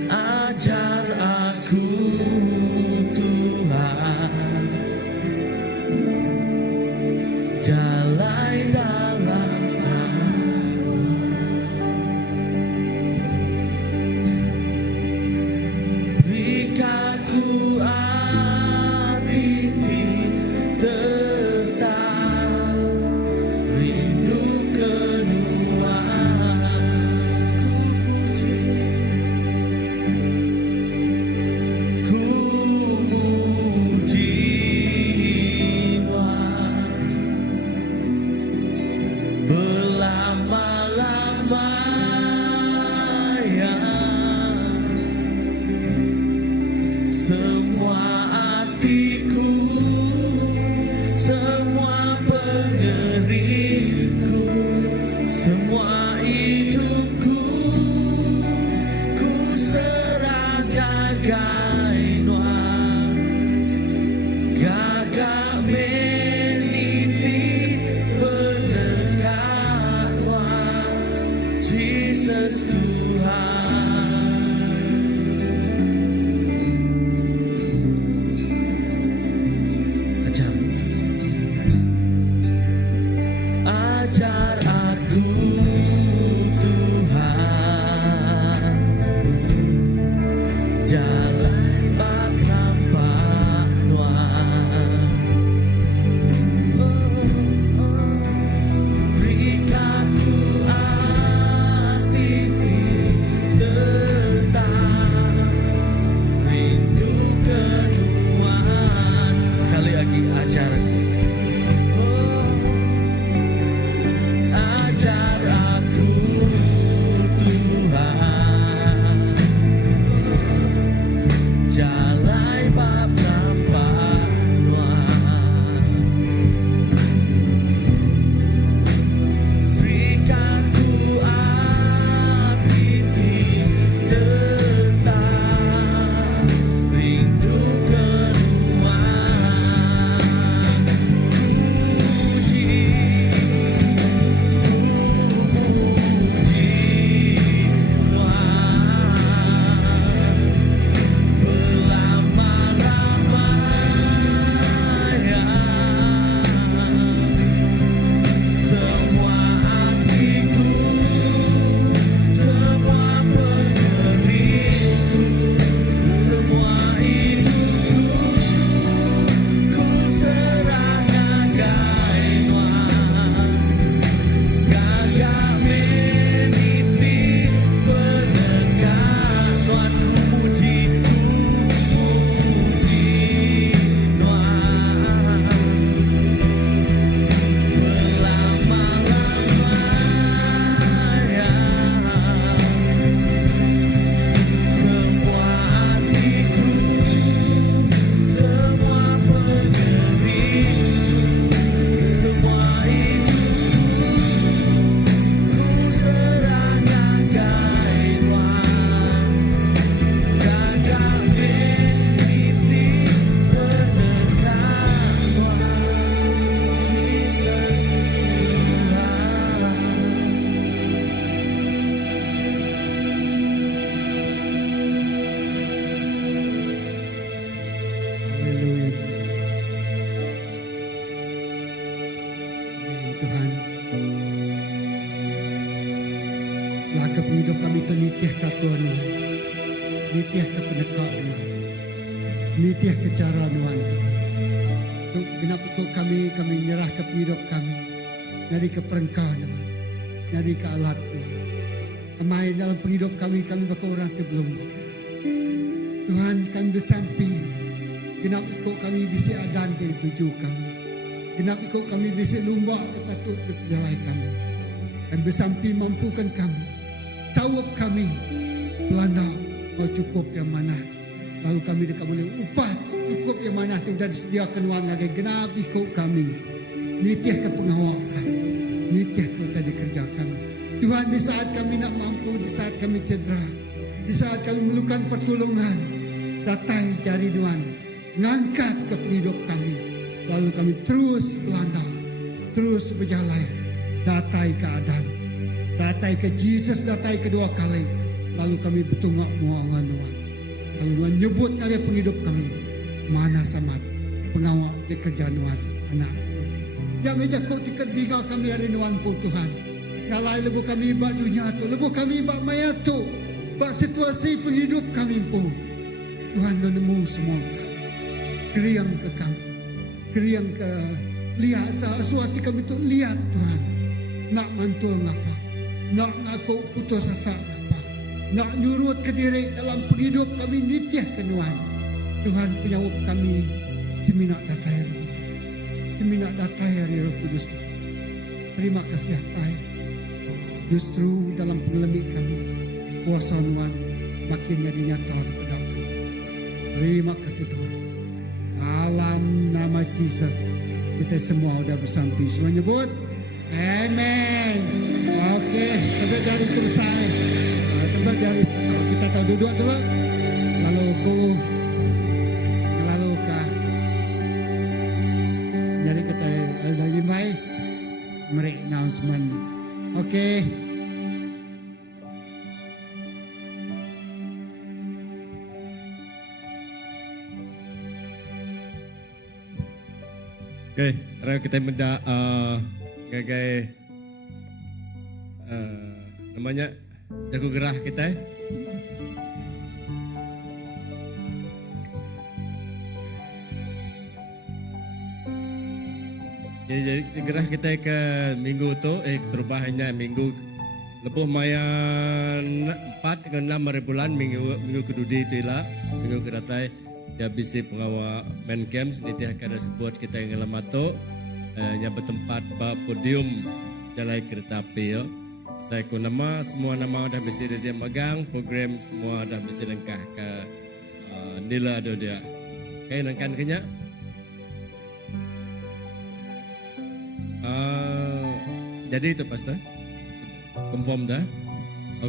ajar aku Tuhan, jalan dalam terang. Berikan kuat tetap rindu kedua. Ku puji Tuhan berlama-lamanya. Semua hatiku, semua pendiriku, semua hidupku, ku serahkan Tuhan. Gagak meniti penekan Tuhan, Jesus Tuhan. Ajar aku Tuhan, jalan tanpa Tuhan. Berikan ku hati tetap rindu kedua. Sekali lagi ajar aku. Ajar aku Tuhan, jalan bab tanpa Tuhan. Berikan ku hati tetap rindu kedua. Haleluya Tuhan. Amin Tuhan. Laka penghidup kami itu nitiah ka Tuhan. Nitiah ka pendekat Tuhan. Nitiah kecara Tuhan. Kenapa kau kami nyerah ke hidup kami. Dari ke perengkah Tuhan. Dari ke alat Tuhan. Amai dalam penghidup kami berkorang ke belum. Tuhan kami bersampi. Kenapa kau kami bisa adan dari tujuh kami. Kenapa kau kami bisa lumba patut berjalan kami. Dan bersampi mampukan kami. Sawap kami. Belanda mau cukup yang mana. Lalu kami dekat boleh upah cukup yang mana sudah disediakan wang lagi. Kenapa kau kami. Nitiah ke pengawakan. Nitiah kau tadi kerja kami. Tuhan di saat kami nak mampu. Di saat kami cedera. Di saat kami memerlukan pertolongan. Datai jari Tuhan. Ngangkat ke hidup kami. Lalu kami terus Belanda. Terus berjalan. Datai keadaan. Datai ke Jesus. Datai kedua kali. Lalu kami bertungak muangan Tuhan. Lalu Tuhan nyebut dari penghidup kami. Mana samat pengawal di kerjaan Tuhan anak. Yang meja kau tinggal kami hari Tuhan pun Tuhan. Ngalai lebu kami ibak dunia tu. Lebu kami ibak maya tu. Bak situasi penghidup kami pun. Tuhan menemu semua. Keriang ke kami. Keriang ke lihat sesuatu kami tu lihat Tuhan. Nak mantul ngapa. Nak ngaku putus asa ngapa. Nak nyurut ke diri dalam penghidup kami nitiah ke Tuhan. Tuhan penyawab kami. Seminak datai. Seminak datai hari Roh Kudus. Terima kasih Pai. Justru dalam pengelemik kami. Kuasa Tuhan makin jadi nyata kepada kami. Terima kasih Tuhan. Dalam nama Jesus. Kita semua sudah bersampi. Semua nyebut. Amen. Oke. Tempat dari kurusai. Tempat dari kita tahu duduk dulu. Lalu kah. Jadi kita Elda Yimai. Mereka announcement. Oke. Oke, sekarang kita minta gagai namanya jago gerah kita. Jadi gerah kita ke minggu tu, terubahannya minggu lepuh mayan 4 ke 6 hari bulan minggu kedudi tu lah, minggu kedatai. Dia bisi pengawal main camps nitiah kada sebut kita yang ngelamato yang bertempat pada podium jalan kereta api yo. Saya ku nama semua nama dah bisi dia magang program semua dah bisi lengkah ke nila ada dia. Okay, nangkan kenya. Jadi itu pastor. Confirm dah.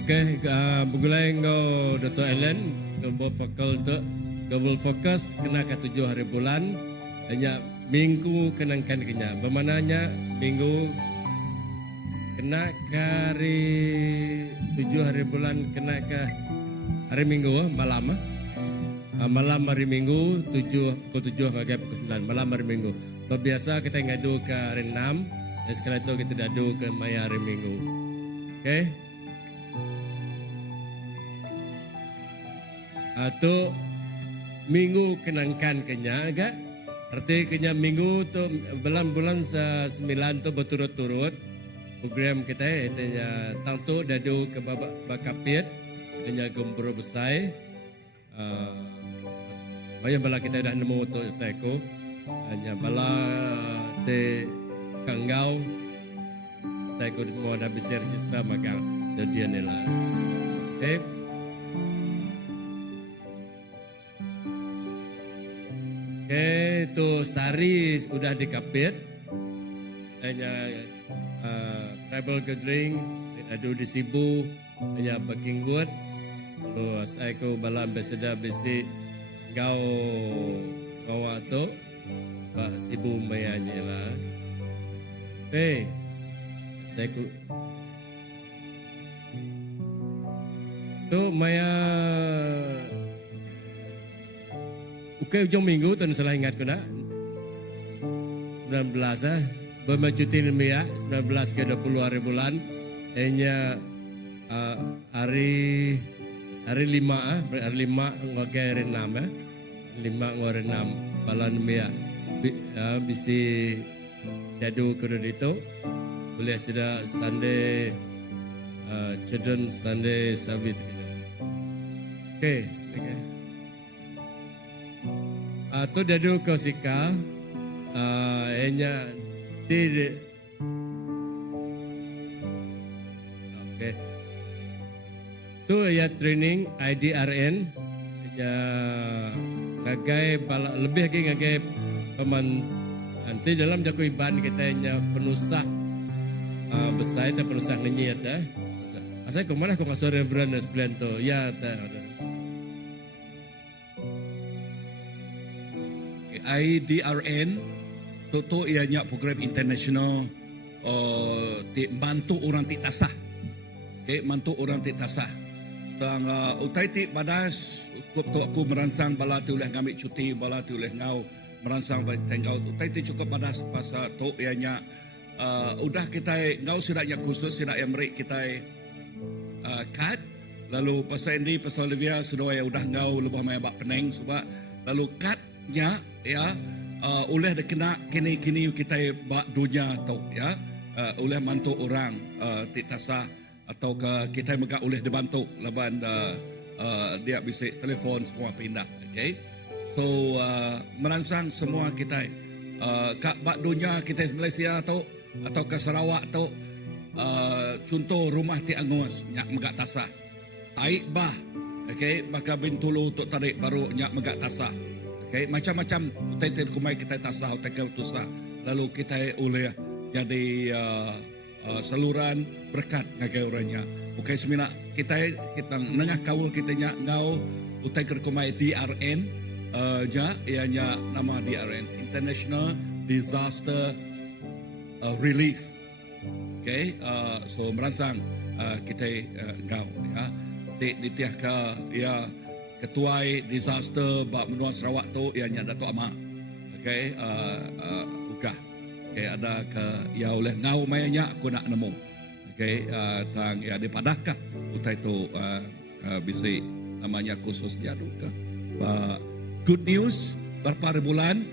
Okay, begulai ngau Dr. Ellen ngau fakal tu. Gabul fokus kena ke 7 hari bulan. Hanya minggu kenangkan kenya. Bermaknanya minggu kena ke hari 7 hari bulan kena ke hari minggu malam. Malam hari minggu pukul 7 sampai pukul 9 malam hari minggu. Biasa kita ngadu ke hari 6. Dan sekali itu kita ngadu ke maya hari minggu. Okay. Atau minggu kenangkan kenya agak arti kenya minggu tu bulan 9 tu berturut-turut program kita itanya tangtu dadu ke bakapit kenya gembro besai banyak bala kita dah nemu tu seko hanya bala te kanggau seko mau dah besar cista magang dia nila tu sari sudah dikapit hanya tribal gathering ada di Sibu hanya Bakingwood lalu saya ko balam beseda besi gau tu Pak Sibu mayanya lah saya ko tu maya Oke, ujung minggu tuan salah ingat ko na 19 bermacuti ya 19 ke 20 hari bulan hanya hari 5 hari 5 ngoke hari 6 5 ngor 6 balan mia bisi jadu kudu itu boleh sudah Sunday children Sunday service gitu. Okay. Tu jadu kau sika enya di okay. Tu ya training IDRN ya ngagai lebih lagi ngagai peman nanti dalam jaku iban kita nya penusah besar itu penusah nyiat dah. Asal kau mana kau ngasih reverend sebelah tu ya tak. IDRN tu ianya program international bantu orang ti tasah. Okay, bantu orang ti tasah. Tang utai ti badas aku merangsang bala tu oleh ngambil cuti bala tu oleh ngau merangsang tengau utai ti cukup badas pasal tu ianya udah kita ngau sidaknya khusus sidak yang merik kita kad lalu pasal ini pasal Olivia sudah udah ngau lebih banyak peneng sebab lalu kadnya ya oleh kena kini kita bak dunia tu ya oleh mantu orang ti tasah atau kita megak oleh dibantu laban dia bisa telefon semua pindah. Okay, so merangsang semua kita kat bak dunia kita Malaysia atau ke Sarawak contoh rumah ti angus nyak megak tasah aik bah. Okay, maka bintulu untuk tarik baru nyak megak tasah. Okay, macam-macam utai kumai kita tasah utai kautusa lalu kita oleh jadi saluran berkat ngagai orangnya. Bukan semina kita nengah kawul kita ngau utai kerkumai DRN ianya nama DRN International Disaster Relief. Okay, so merangsang kita ngau ya. Di tiah ka ya ketuai disaster bak menua Sarawak tu ianya Datuk Amar. Okay, ukah. Okay, ada ke ya oleh ngau mayanya aku nak nemu. Okay, tang ya dipadahkah utai tu bisa namanya khusus diadu ke. Good news berapa bulan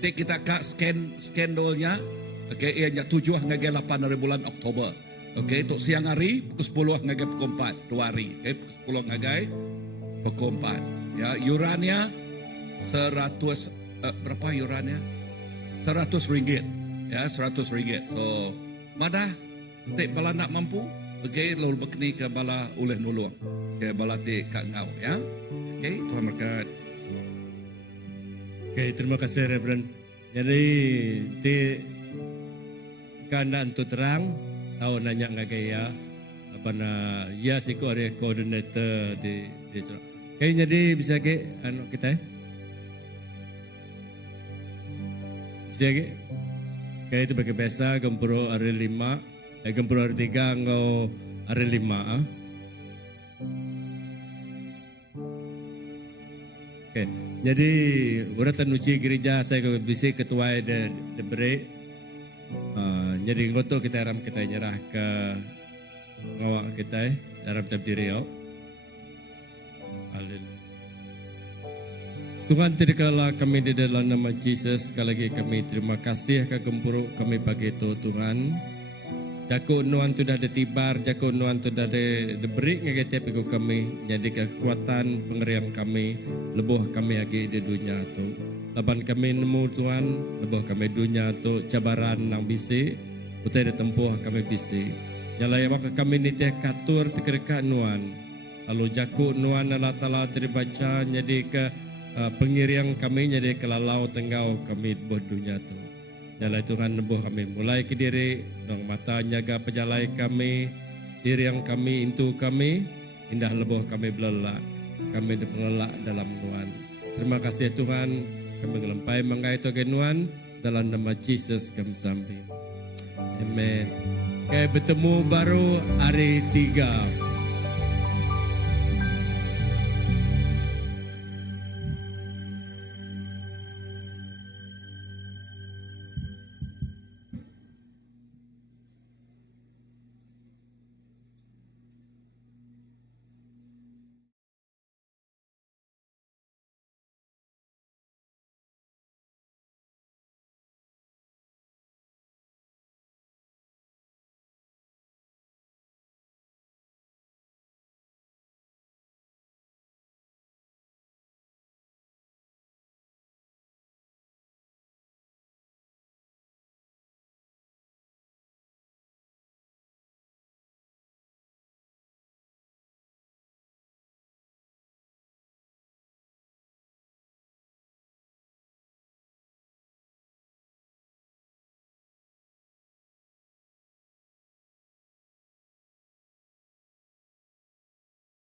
kita kak skandalnya. Okay, ianya 7 hingga 8 bulan Oktober. Okay, untuk siang hari pukul 10 hingga pukul 4 2 hari. Okay, pukul 10 hingga pukul 4. Ya, urania 100 berapa yurannya? RM100. Ya, RM100. So, madah tik bala nak mampu, okey, lalu bekni ke bala oleh nulung. Ke bala tik kak ngau, ya. Okey, Tuhan berkat. Okay, terima kasih Reverend. Jadi di keadaan tu terang tahu nanya ngagaya apa na ya siku area koordinator di okay, jadi bisa ke anu kita bisa ke kayak itu bagi biasa gempuro hari 5 gempuro hari 3 ngau hari 5 Okay. Jadi uratan uji gereja saya bisa ketua de break. Jadi ngoto kita ram kita nyerah ke ngawak kita ram tabdiri yo. Haleluya. Tuhan terkala kami di dalam nama Yesus sekali lagi kami terima kasih ke gempuru kami pagi itu Tuhan. Jaku nuan tu dah ditibar, jaku nuan tu dah diberi ngegetiap iku kami, jadi kekuatan pengerian kami, lebuh kami lagi di dunia tu. Laban kami nemu Tuhan, lebuh kami dunia tu cabaran nang bisi, utai ditempuh kami bisi. Nyalai maka kami nitia katur tekerika nuan, lalu jaku nuan Allah Ta'ala terbaca, jadi ke pengirian kami, jadi ke lalau tenggau kami buat dunia tu. Nyalai Tuhan nebuh kami mulai ke diri dong mata nyaga pejalai kami diri yang kami intu kami indah lebuh kami belelak kami dipengelak dalam Tuhan. Terima kasih Tuhan kami ngelempai menggai to genuan dalam nama Yesus kami sampai. Amen. Kayak bertemu baru hari 3.